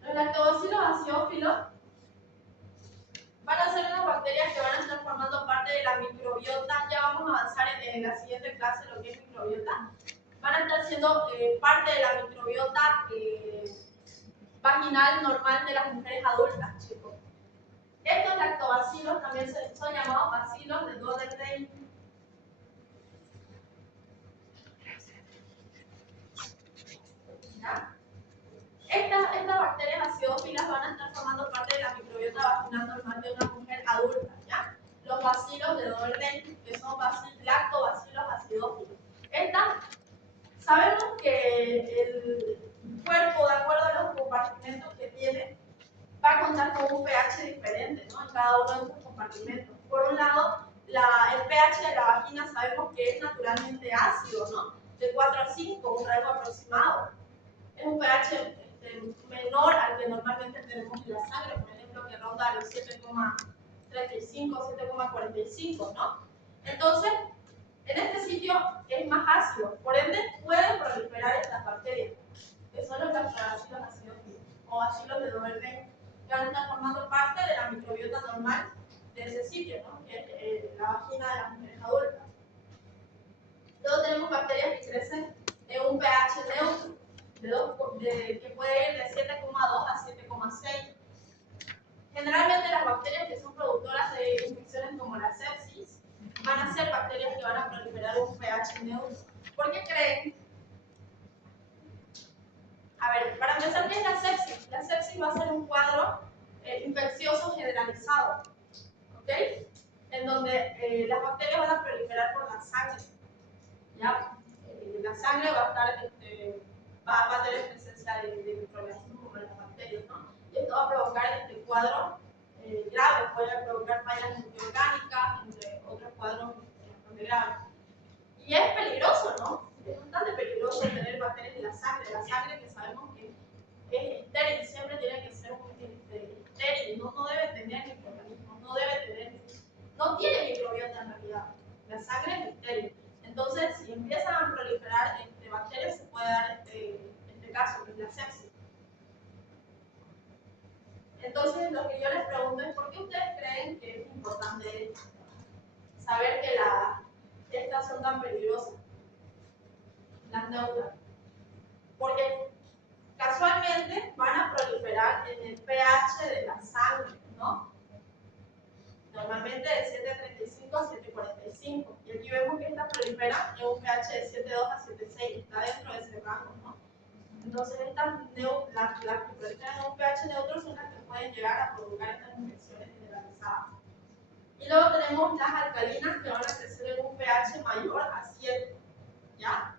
Los lactobacilos acidófilos van a ser unas bacterias que van a estar formando parte de la microbiota. Ya vamos a avanzar en la siguiente clase lo que es microbiota. Van a estar siendo parte de la microbiota vaginal normal de las mujeres adultas, chicos. Estos lactobacilos también son llamados bacilos de Dodderdale. ¿Ya? Estas bacterias acidófilas van a estar formando parte de la microbiota vaginal normal de una mujer adulta, ¿ya? Los bacilos de Dodderdale, que son lactobacilos acidófilos. Sabemos que el cuerpo, de acuerdo a los compartimentos que tiene, va a contar con un pH diferente, ¿no? En cada uno de estos compartimentos. Por un lado, el pH de la vagina sabemos que es naturalmente ácido, ¿no? De 4 a 5, un rango aproximado. Es un pH menor al que normalmente tenemos en la sangre, por ejemplo, que ronda los 7,35, 7,45, ¿no? Entonces, en este sitio es más ácido, por ende pueden proliferar estas bacterias, que son los lactobacilos acidófilos o bacilos de Dodderdale, que van a estar formando parte de la microbiota normal de ese sitio, ¿no? Que es la vagina de las mujeres adultas. Luego tenemos bacterias que crecen en un pH neutro, que puede ir de 7,2 a 7,6. Generalmente las bacterias que son productoras de infecciones como la sepsis van a ser bacterias que van a proliferar un pH neutro. ¿Por qué creen? A ver, para empezar, ¿qué es la sepsis? La sepsis va a ser un cuadro infeccioso generalizado, ¿ok? En donde las bacterias van a proliferar por la sangre, ¿ya? La sangre va a estar, va a tener presencia de microorganismos como las bacterias, ¿no? Y esto va a provocar este cuadro grave, puede provocar fallas multiorgánicas, entre otros cuadros bastante graves. Y es peligroso, ¿no? Es bastante peligroso tener bacterias en la sangre que sabemos que es estéril, siempre tiene que ser estéril, no debe tener microorganismos, no tiene microbiota en realidad, la sangre es estéril. Entonces, si empiezan a proliferar bacterias, se puede dar este caso, que es la sepsis. Entonces, lo que yo les pregunto es, ¿por qué ustedes creen que es importante saber que estas son tan peligrosas, las neutras? Porque casualmente van a proliferar en el pH de la sangre, ¿no? Normalmente de 7,35 a 7,45. Y aquí vemos que esta prolifera en un pH de 7,2 a 7,6. Está dentro de ese rango, ¿no? Entonces, las que proliferan en un pH neutro son las que pueden llegar a provocar estas infecciones generalizadas. Y luego tenemos las alcalinas que van a crecer en un pH mayor a 7. ¿Ya?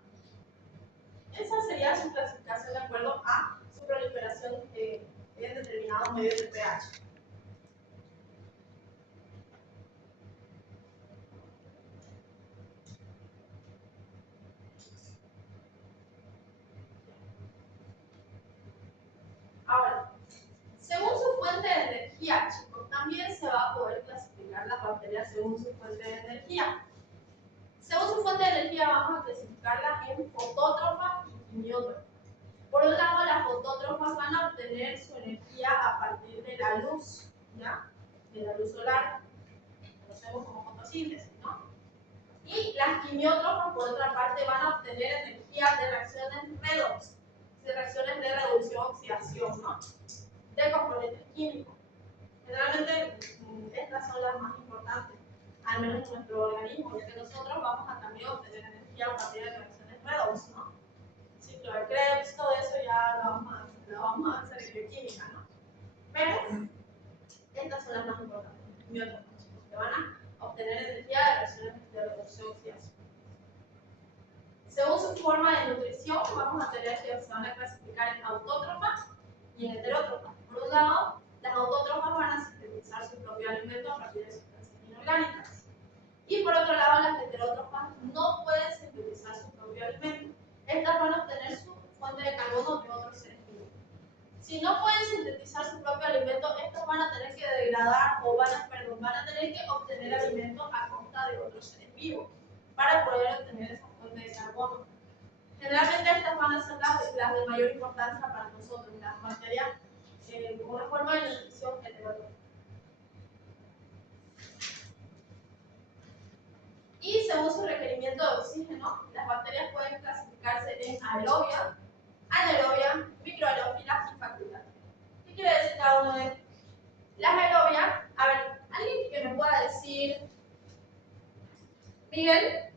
Esa sería su clasificación de acuerdo a su proliferación en determinados medios de pH. Ahora, según su fuente de energía, chicos, también se va a poder clasificar las bacterias según su fuente de energía. Según su fuente de energía vamos a clasificarlas en fotótrofas y quimiótrofas. Por un lado, las fotótrofas van a obtener su energía a partir de la luz, ¿ya? De la luz solar, que conocemos como fotosíntesis, ¿no? Y las quimiótrofas, por otra parte, van a obtener energía de reacciones redox, de reacciones de reducción-oxidación, ¿no? De componentes químicos. Generalmente, estas son las más importantes, al menos en nuestro organismo, ya que nosotros vamos a también obtener energía a partir de reacciones redox, ¿no? Ciclo de Krebs, todo eso ya lo vamos a hacer en bioquímica, ¿no? Pero estas son las más importantes, quimiótrofas, que van a obtener energía de reacciones de reducción-oxidación. Según su forma de nutrición, vamos a tener que se van a clasificar en autótrofas y en heterótrofas. Por un lado, las autótrofas van a sintetizar su propio alimento a partir de sustancias inorgánicas. Y por otro lado, las heterótrofas no pueden sintetizar su propio alimento. Estas van a obtener su fuente de carbono de otros seres vivos. Si no pueden sintetizar su propio alimento, estos van a tener que degradar o van a tener que obtener alimento a costa de otros seres vivos para poder obtener esa fuente de carbono. Generalmente estas van a ser las de mayor importancia para nosotros, las bacterias con una forma de nutrición heterológica. Y según su requerimiento de oxígeno, las bacterias pueden clasificarse en aerobia, anaerobia, microaerófilas y facultativas. ¿Qué quiere decir cada uno de estos? Las aerobias, a ver, alguien que me pueda decir, Miguel,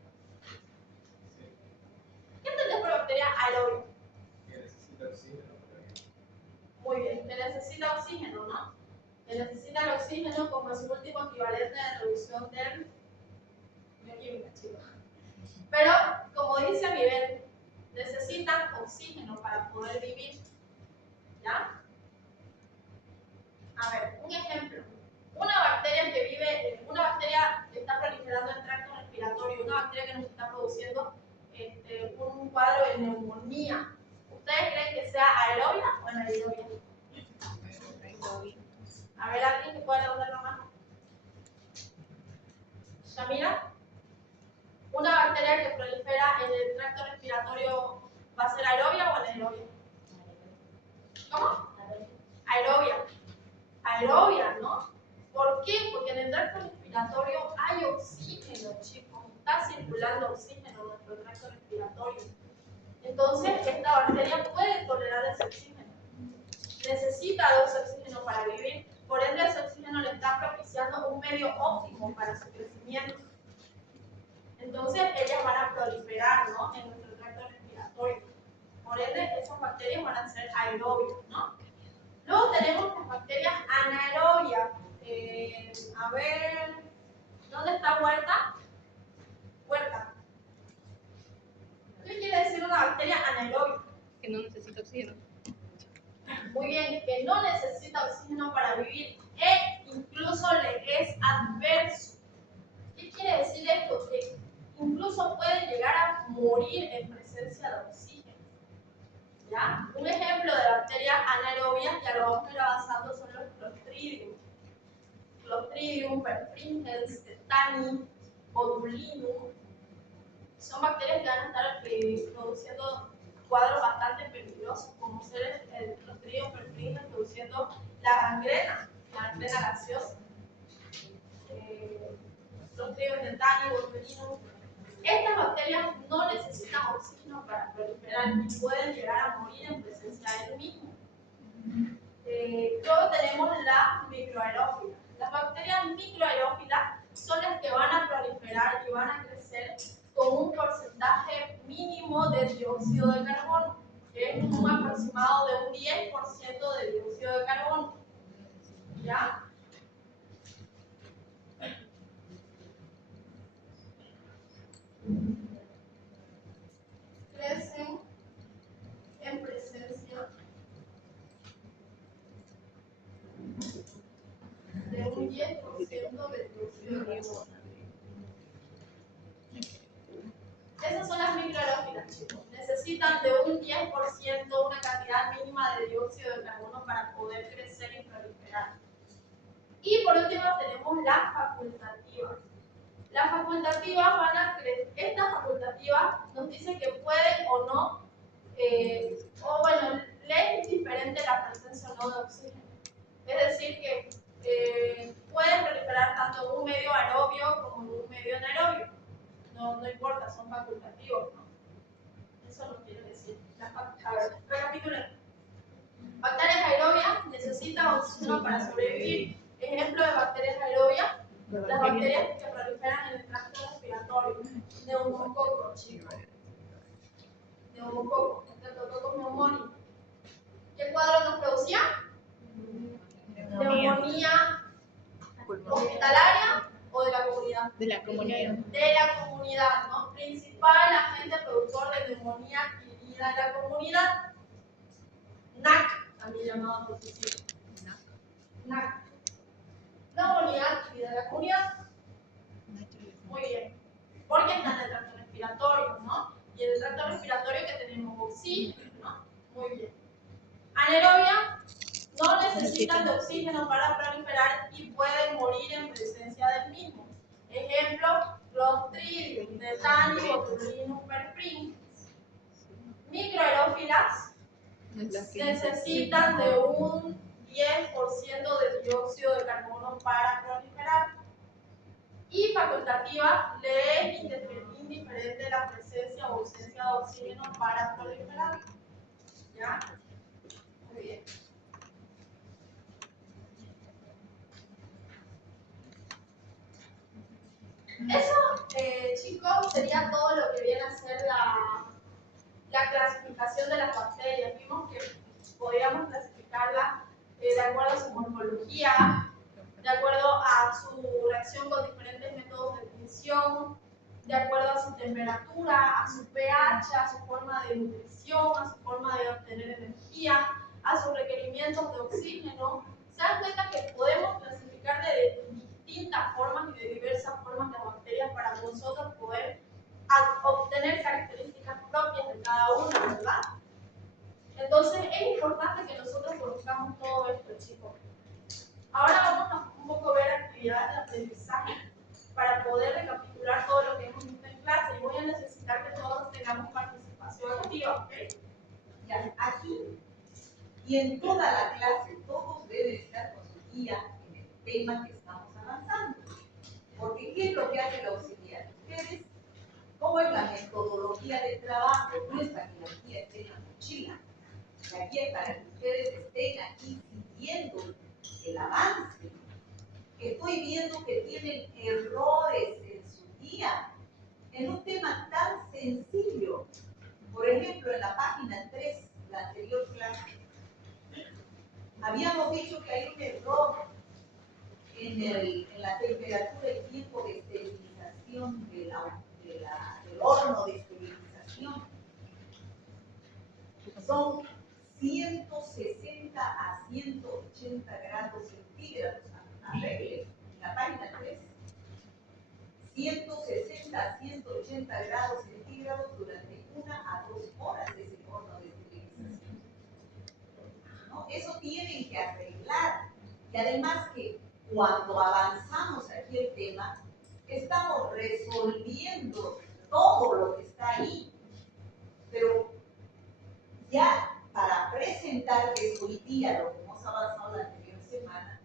¿qué entendés por bacteria aerobia? Que necesita oxígeno para vivir. Muy bien, que necesita oxígeno, ¿no? Que necesita el oxígeno como su último equivalente de reducción de bioquímica, chicos. Pero, como dice Miguel, necesitan oxígeno para poder vivir. ¿Ya? A ver, un ejemplo. Una bacteria una bacteria que está proliferando en el tracto respiratorio, una bacteria que nos está produciendo un cuadro de neumonía. ¿Ustedes creen que sea aerobia o anaerobia? A ver, alguien que pueda levantar la mano. Yamira, una bacteria que prolifera en el tracto respiratorio, ¿va a ser aerobia o anaerobia? ¿Cómo? Aerobia. Aerobia, ¿no? ¿Por qué? Porque en el tracto respiratorio hay oxígeno, chicos. Está circulando oxígeno en nuestro tracto respiratorio. Entonces, esta bacteria puede tolerar ese oxígeno. Necesita de ese oxígeno para vivir. Por ende, ese oxígeno le está propiciando un medio óptimo para su crecimiento. Entonces, ellas van a proliferar, ¿no?, en nuestro tracto respiratorio. Por ende, esas bacterias van a ser aerobias, ¿no? Luego tenemos las bacterias anaerobias. A ver, ¿dónde está Huerta? Huerta. ¿Qué quiere decir una bacteria anaerobia? Que no necesita oxígeno. Muy bien, que no necesita oxígeno para vivir e incluso le es adverso. ¿Qué quiere decir esto? Que incluso puede llegar a morir en presencia de oxígeno. ¿Ya? Un ejemplo de bacterias anaerobias, ya lo vamos a ir avanzando, son los Clostridium. Clostridium, perfringens, tetani, botulinum. Son bacterias que van a estar produciendo cuadros bastante peligrosos, como ser el Clostridium perfringens produciendo la gangrena gaseosa. Clostridium tetani, botulinum. Estas bacterias no necesitan oxígeno para proliferar y pueden llegar a morir en presencia del mismo. Luego tenemos las microaerófilas. Las bacterias microaerófilas son las que van a proliferar y van a crecer con un porcentaje mínimo de dióxido de carbono, que es un aproximado de un 10% de dióxido de carbono. ¿Ya? Crecen en presencia de un 10% de dióxido de carbono. Esas son las microaerófilas, chicos. Necesitan de un 10%, una cantidad mínima de dióxido de carbono para poder crecer y proliferar. Y por último tenemos las facultativas. Las facultativas van a crecer. Estas facultativas nos dicen que pueden o no, o bueno, les es diferente la presencia o no de oxígeno. Es decir, que pueden proliferar tanto en un medio aerobio como en un medio anaerobio. No importa, son facultativos, ¿no? Eso no quiere decir. A ver, recapitulemos. Bacterias aerobias necesitan oxígeno para sobrevivir. Ejemplo de bacterias aerobias, las bacterias que proliferan en el tracto respiratorio. Neumococo, chicos. Neumococo, Streptococcus pneumoniae. ¿Qué cuadro nos producía? Neumonía hospitalaria o de la comunidad. De la comunidad. De la comunidad, ¿no? Principal agente productor de neumonía adquirida de la comunidad. NAC, también llamado por su sigla. NAC. Neumonía adquirida de la comunidad. Muy bien. Porque está en el tracto respiratorio, ¿no? Y en el tracto respiratorio que tenemos oxígeno, ¿no? Muy bien. Anaerobia, no necesitan de oxígeno para proliferar y pueden morir en presencia del mismo. Ejemplo, Clostridium, Tetani, Botulinum perfringens. Microaerófilas necesitan de un 10% de dióxido de carbono para proliferar. Y facultativa, le es indiferente la presencia o ausencia de oxígeno para proliferar. ¿Ya? Muy bien. Eso, chicos, sería todo lo que viene a ser la clasificación de las bacterias. Vimos que podíamos clasificarlas de acuerdo a su morfología, de acuerdo a su reacción con diferentes métodos de función, de acuerdo a su temperatura, a su pH, a su forma de nutrición, a su forma de obtener energía, a sus requerimientos de oxígeno. Se dan cuenta que podemos clasificar de distintas formas y de diversas formas las bacterias para nosotros poder obtener características propias de cada una, ¿verdad? Entonces es importante que nosotros conozcamos todo esto, chicos. Ahora vamos a un poco ver actividades de aprendizaje para poder recapitular todo lo que hemos visto en clase, y voy a necesitar que todos tengamos participación activa, ¿ok? Ya, aquí y en toda la clase todos deben estar con su guía en el tema que estamos avanzando. Porque ¿qué es lo que hace la auxiliar? Ustedes, ¿cómo es la metodología de trabajo? No es para que la guía esté en la mochila. La guía es para que ustedes estén aquí siguiendo el avance. Estoy viendo que tienen errores en su guía en un tema tan sencillo. Por ejemplo, en la página 3, la anterior clase, habíamos dicho que hay un error en la temperatura y tiempo de esterilización del horno de esterilización. Son 160 a 180 grados centígrados. Arregle la página 3. 160 a 180 grados centígrados durante 1 a 2 horas de ese horno de esterilización. ¿No? Eso tienen que arreglar. Y además que cuando avanzamos aquí el tema, estamos resolviendo todo lo que está ahí. Pero ya para presentarles hoy día lo que hemos avanzado la anterior semana,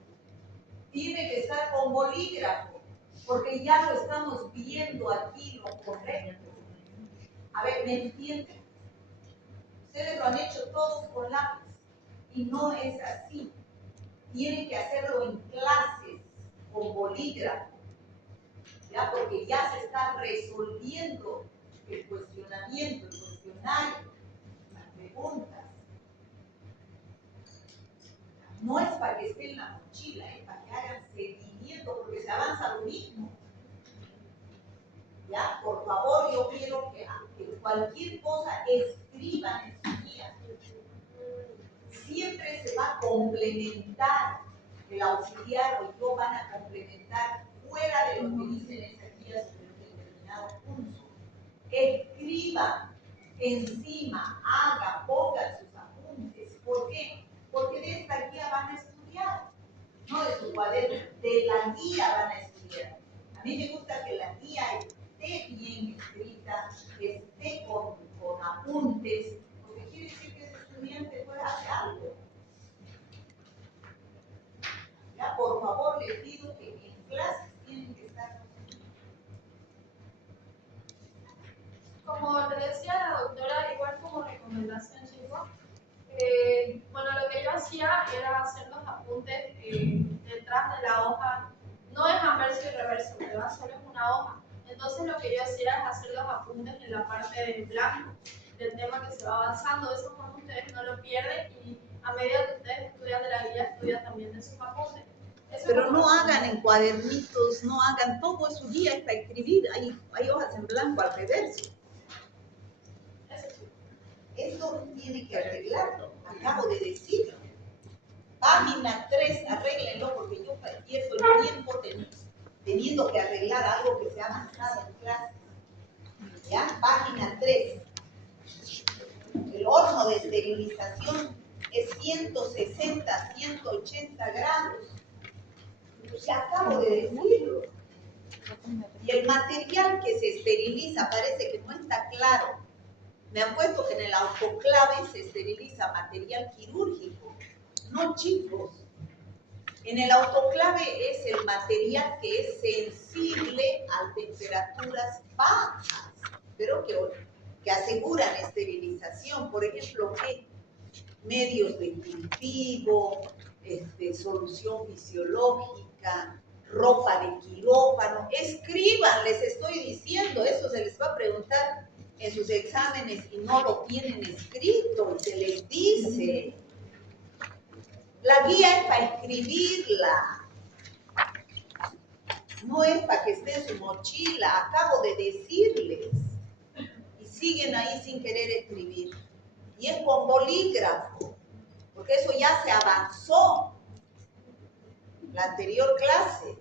tiene que estar con bolígrafo, porque ya lo estamos viendo aquí lo correcto. A ver, ¿me entienden? Ustedes lo han hecho todos con lápiz y no es así. Tienen que hacerlo en clases con bolígrafo, ¿ya? Porque ya se está resolviendo el cuestionamiento, el cuestionario, las preguntas. No es para que esté en la mochila, es para que hagan seguimiento, porque se avanza lo mismo. ¿Ya? Por favor, yo quiero que cualquier cosa escriban en su guía. Siempre se va a complementar, el auxiliar o yo van a complementar fuera de lo que dicen esas guías sobre un determinado punto. Escriban encima, pongan sus apuntes. ¿Por qué? Porque de esta guía van a estudiar, no de su cuaderno, de la guía van a estudiar. A mí me gusta que la guía esté bien escrita, esté con apuntes, porque quiere decir que ese estudiante puede hacer algo. Ya, por favor, les pido que en clases tienen que estar conmigo. Como le decía la doctora, igual como recomendación, chicos, bueno, lo que yo hacía era hacer los apuntes detrás de la hoja, no es anverso y reverso, ¿verdad? Solo es una hoja. Entonces lo que yo hacía es hacer los apuntes en la parte de blanco del tema que se va avanzando. De esa forma ustedes no lo pierden y a medida que ustedes estudian de la guía, estudian también de sus apuntes. Pero no hagan en cuadernitos, no hagan todo su guía, es para escribir, hay hojas en blanco al reverso. Esto tiene que arreglarlo, acabo de decirlo. Página 3, arréglenlo porque yo pierdo el tiempo teniendo que arreglar algo que se ha avanzado en clase. ¿Ya? Página 3. El horno de esterilización es 160, 180 grados. Ya acabo de decirlo. Y el material que se esteriliza parece que no está claro. Me han puesto que en el autoclave se esteriliza material quirúrgico. No, chicos. En el autoclave es el material que es sensible a temperaturas bajas, pero que aseguran esterilización. Por ejemplo, ¿qué? Medios de cultivo, solución fisiológica, ropa de quirófano. Escriban, les estoy diciendo, eso se les va a preguntar en sus exámenes y no lo tienen escrito y se les dice. La guía es para escribirla, no es para que esté en su mochila, acabo de decirles. Y siguen ahí sin querer escribir. Y es con bolígrafo, porque eso ya se avanzó. La anterior clase.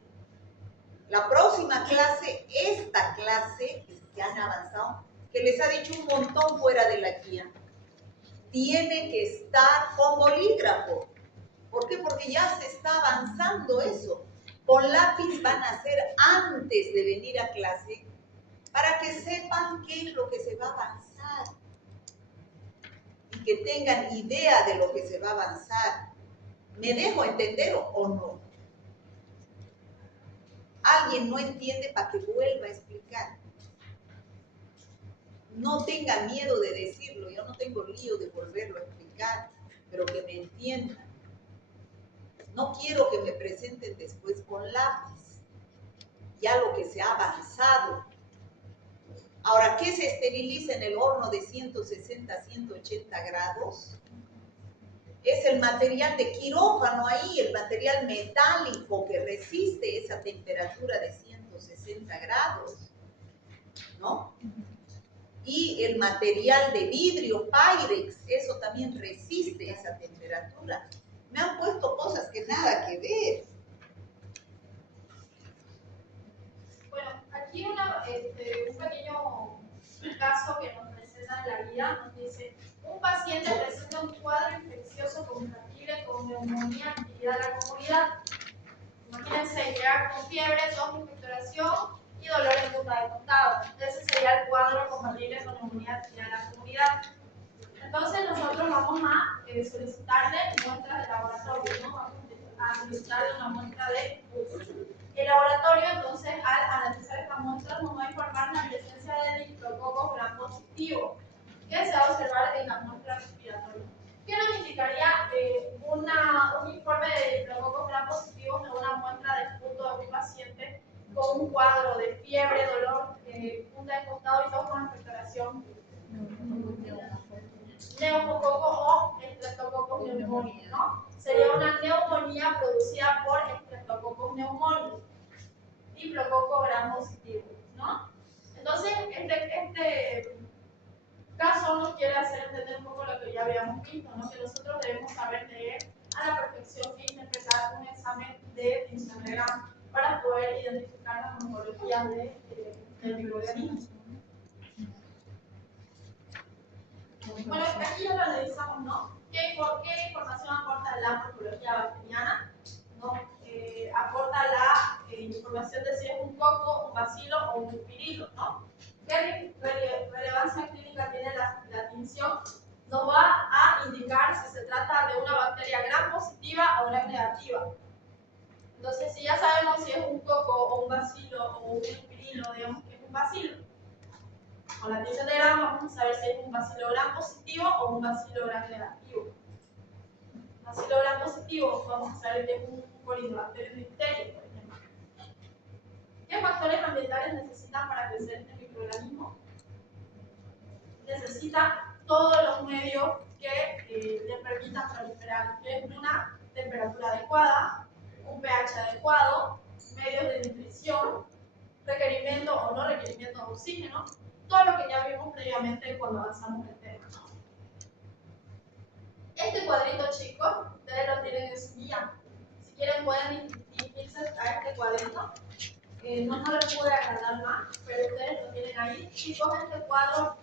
La próxima clase, esta clase, que han avanzado, que les ha dicho un montón fuera de la guía, tiene que estar con bolígrafo. ¿Por qué? Porque ya se está avanzando eso. Con lápiz van a hacer antes de venir a clase para que sepan qué es lo que se va a avanzar y que tengan idea de lo que se va a avanzar. ¿Me dejo entender o no? ¿Alguien no entiende para que vuelva a explicar? No tenga miedo de decirlo, yo no tengo lío de volverlo a explicar, pero que me entiendan. No quiero que me presenten después con lápiz, ya lo que se ha avanzado. Ahora, ¿qué se esteriliza en el horno de 160, 180 grados? Es el material de quirófano ahí, el material metálico que resiste esa temperatura de 160 grados, ¿no? Y el material de vidrio, Pyrex, eso también resiste esa temperatura. Me han puesto cosas que nada que ver. Bueno, aquí un pequeño caso que nos presenta en la guía nos dice: un paciente presenta un cuadro infeccioso compatible con neumonía, actividad de la comunidad. Imagínense, llega con fiebre, tos, infectoración y dolor en punta de costado. Ese sería el cuadro compatible con neumonía, actividad de la comunidad. Entonces nosotros vamos a solicitarle muestras de laboratorio, ¿no? Vamos a solicitarle una muestra de pus. El laboratorio, entonces, al analizar esta muestra, nos va a informar la presencia de diplococcus gram positivo, que se va a observar en la muestra respiratoria. ¿Qué nos indicaría un informe de diplococcus gram positivo de una muestra de esputo de un paciente con un cuadro de fiebre, dolor, punta de costado y todo con expectoración? Neumococo o Streptococcus pneumoniae, ¿no? Sería una neumonía producida por Streptococcus pneumoniae, diplococo gram positivo, ¿no? Entonces, este caso nos quiere hacer entender un poco lo que ya habíamos visto, ¿no? Que nosotros debemos saber leer a la perfección e interpretar un examen de tinción de Gram para poder identificar las morfologías del microorganismo. Bueno, aquí ya lo analizamos, ¿no? ¿Qué información aporta la morfología bacteriana? ¿No? Aporta la información de si es un coco, un bacilo o un espirilo, ¿no? ¿Qué relevancia clínica tiene la tinción? Nos va a indicar si se trata de una bacteria gram positiva o gram negativa. Entonces, si ya sabemos si es un coco o un bacilo o un espirilo, digamos que es un bacilo. Con la tinción de Gram vamos a saber si es un bacilo gram positivo o un bacilo gram negativo. Bacilo gram positivo, vamos a saber que es un Corynebacterium diphtherium, por ejemplo. ¿Qué factores ambientales necesitan para crecer este microorganismo? Necesita todos los medios que le permitan proliferar, que es una temperatura adecuada, un pH adecuado, medios de nutrición, requerimiento o no requerimiento de oxígeno, todo lo que ya vimos previamente cuando avanzamos el tema. Este cuadrito, chicos, ustedes lo tienen en su guía. Si quieren pueden dirigirse a este cuadrito. No les pude agradar más, pero ustedes lo tienen ahí. Chicos, este cuadro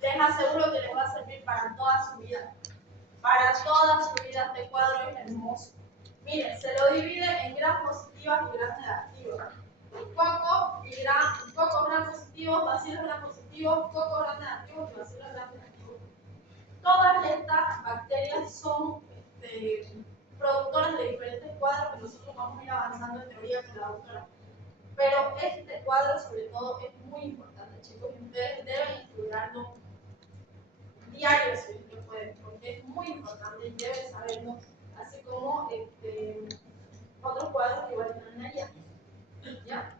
les aseguro que les va a servir para toda su vida. para toda su vida este cuadro es hermoso. Miren, se lo divide en gram positivas y gram negativas. Cocos gram positivos, bacilos gram positivos, cocos gram negativos y bacilos gram negativos. Todas estas bacterias son productoras de diferentes cuadros que nosotros vamos a ir avanzando en teoría con la doctora. Pero este cuadro sobre todo es muy importante, chicos, y ustedes deben estudiarlo diario si ustedes pueden, porque es muy importante y deben saberlo, así como otros cuadros que igual están en la guía. ¿Ya?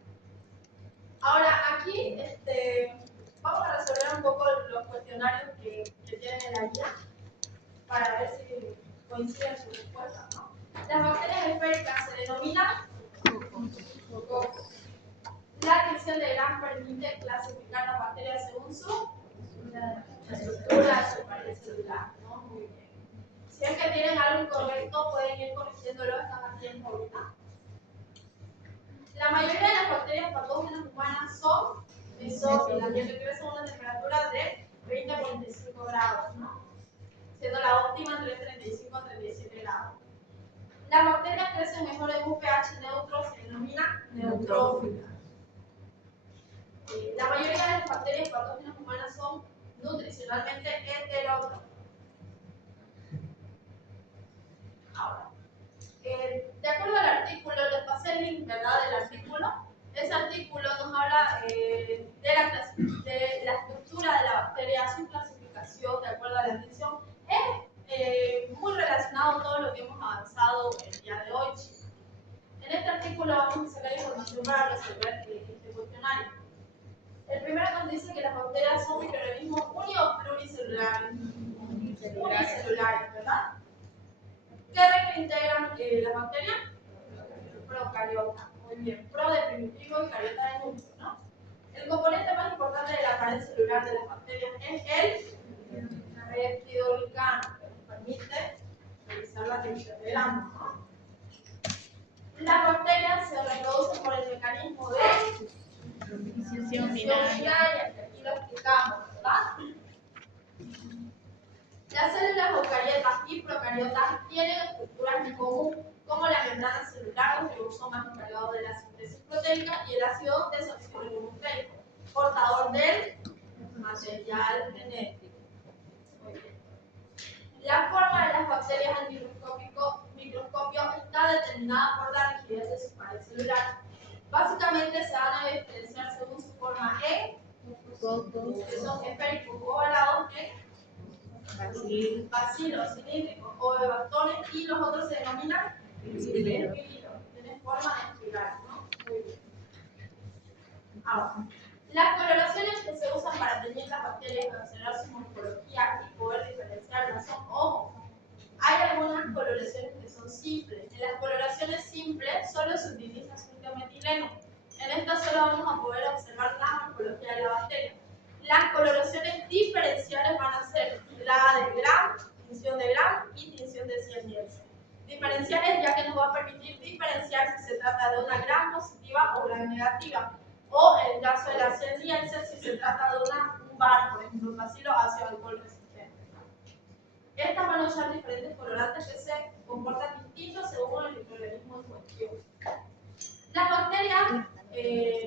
Ahora aquí vamos a resolver un poco los cuestionarios que tienen en la guía para ver si coinciden sus respuestas, ¿no? Las bacterias esféricas se denominan cocos. La adquisición de Gram permite clasificar las bacterias según su estructura, su pared celular, ¿no? Muy bien. Si es que tienen algo incorrecto, pueden ir corrigiéndolo, están haciendo ahorita. La mayoría de las bacterias patógenas humanas son mesófilas, que crecen a una temperatura de 20 a 45 grados, ¿no? Siendo la óptima entre 35 a 37 grados. Las bacterias crecen mejor en un pH neutro, se denomina neutrófilas. La mayoría de las bacterias patógenas humanas son nutricionalmente heterótrofas. Ahora, de acuerdo al artículo, les pasé el link, ¿verdad? Del artículo. Ese artículo nos habla de la estructura de la bacteria, su clasificación, de acuerdo a la atención. Es muy relacionado a todo lo que hemos avanzado el día de hoy, chicos. En este artículo vamos a sacar información para resolver este cuestionario. El primero nos dice que las bacterias son microorganismos uni o pluricelulares. Unicelulares, ¿verdad? ¿Qué reino integran las bacterias? Procariota. Muy bien. Pro de primitivo y cariota de núcleo, ¿no? El componente más importante de la pared celular de las bacterias es el peptidoglicano, que nos permite realizar la división de ambos, ¿no? Las bacterias se reproducen por el mecanismo de Distinción binaria, binaria. que aquí lo explicamos, ¿verdad? Las células eucariotas y procariotas tienen estructuras en común, como la membrana celular, el ribosoma encargado de la síntesis proteica y el ácido desoxirribonucleico, portador del material genético. Muy bien. La forma de las bacterias en microscopio está determinada por la rigidez de su pared celular. Básicamente se van a diferenciar según su forma en que son esféricos o ovalados, bacilos, cilíndricos o de bastones, y los otros se denominan espiros. Tienen forma de espiral, ¿no? Muy bien. Ahora, las coloraciones que se usan para teñir las bacterias y considerar su morfología y poder diferenciarlas son, ojo, hay algunas coloraciones que son simples. En las coloraciones simples solo se utiliza azul-metileno. En esta solo vamos a poder observar la morfología de la bacteria. Las coloraciones diferenciales van a ser la de Gram, tinción de Gram y tinción de 100 Nielsen. Diferenciales ya que nos va a permitir diferenciar si se trata de una Gram positiva o Gram negativa. O en el caso de la 100 Nielsen, si se trata de un bar, por ejemplo, un bacilo ácido alcohol resistente. Estas van a usar diferentes colorantes que se comportan distintos según el microorganismo en cuestión. Las bacterias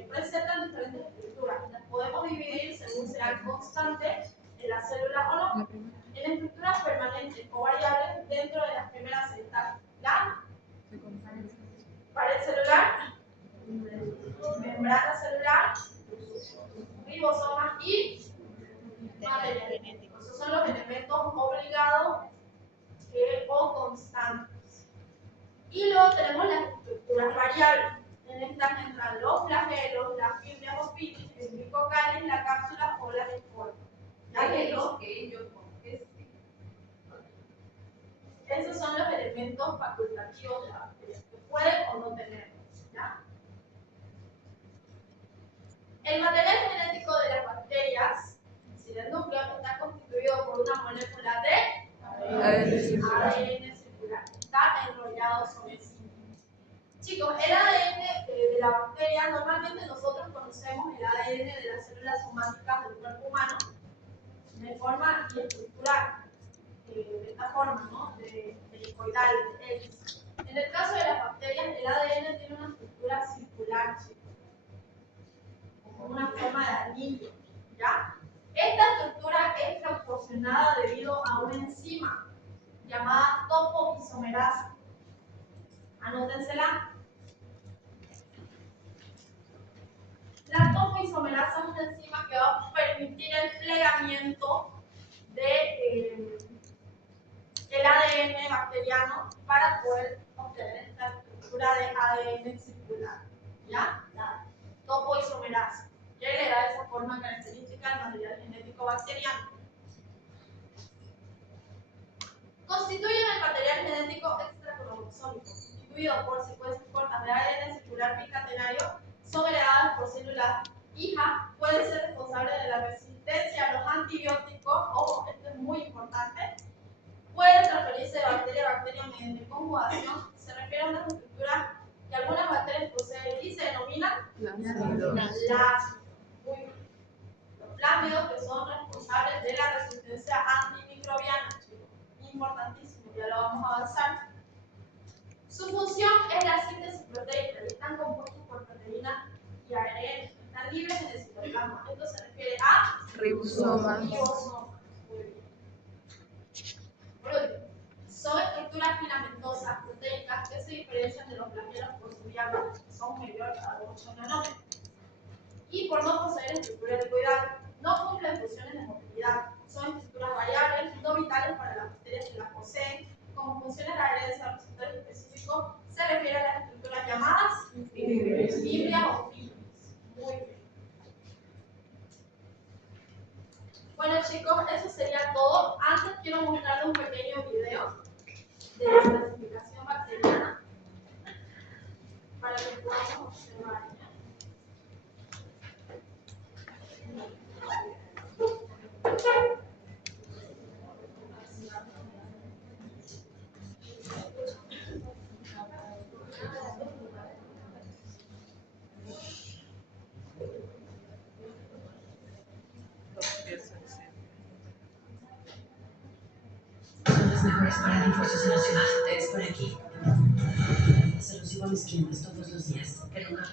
presentan diferentes estructuras. Las podemos dividir según sean constantes en la célula o no, en estructuras permanentes o variables dentro de las primeras etapas. La pared celular, membrana celular, ribosomas y material genético. Esos son los elementos obligados o constantes. Y luego tenemos las estructuras variables. En estas entran los flagelos, las fibras o filis, el bicocales, la cápsula o las esporas. ¿Ya que ellos esos son los elementos facultativos de la bacteria, que pueden o no tener. ¿Ya? El material genético de las bacterias, si el núcleo está constituido por una molécula de ADN circular, está enrollado sobre sí. Chicos, el ADN de la bacteria, normalmente nosotros conocemos el ADN de las células somáticas del cuerpo humano de forma estructural. de esta forma, ¿no? De helicoidal, de hélice. En el caso de las bacterias, el ADN tiene una estructura circular, chicos, como una forma de anillo, ¿ya? Esta estructura es proporcionada debido a una enzima llamada topoisomerasa. Anótensela. La topoisomerasa es una enzima que va a permitir el plegamiento de el ADN bacteriano para poder obtener esta estructura de ADN circular. ¿Ya? La topoisomerasa, que le da esa forma característica al material genético bacteriano. Constituyen el material genético extracromosómico, constituido por secuencias cortas de ADN circular bicatenario, son heredadas por células hija, pueden ser responsables de la resistencia a los antibióticos, ojo, esto es muy importante, pueden transferirse de bacteria a bacteria mediante conjugación, se refiere a una estructura que algunas bacterias poseen y se denominan plámidos. Muy bien. Los plámidos que son responsables de la resistencia antimicrobiana, chicos, importantísimo, ya lo vamos a avanzar. Su función es la síntesis proteica y están compuestos por proteínas y ARN. Están libres en el citoplasma. Esto se refiere a Ribosomas. ribosomas. Muy bien. Por último, son estructuras filamentosas proteicas que se diferencian de los flagelos por su diámetro, que son mayores a 8 nanómetros. Y por no poseer estructura helicoidal, no cumplen funciones de motilidad. Son estructuras variables, no vitales para las bacterias que las poseen. Como funciones de la herencia de receptores específicos, se refiere a las estructuras llamadas fibrias o fibras. Muy bien. Bueno chicos, eso sería todo. Antes quiero mostrarles un pequeño video de la clasificación bacteriana para que podamos observar. Son las mejores para refuerzos en la ciudad. Es por aquí. Se los digo a mis clientes todos los días. Que nunca.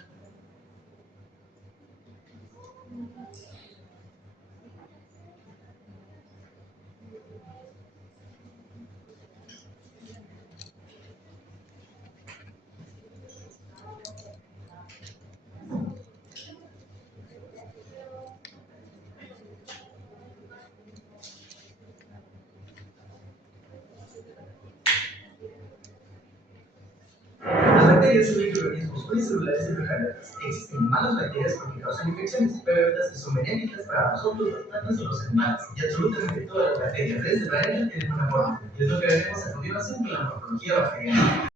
Las bacterias son microorganismos unicelulares y procariotas. Existen malas bacterias porque causan infecciones, pero estas que son benéficas para nosotros, las plantas o los animales. Y absolutamente todas las bacterias de este planeta tienen una forma. Y es lo que veremos a continuación con la morfología bacteriana.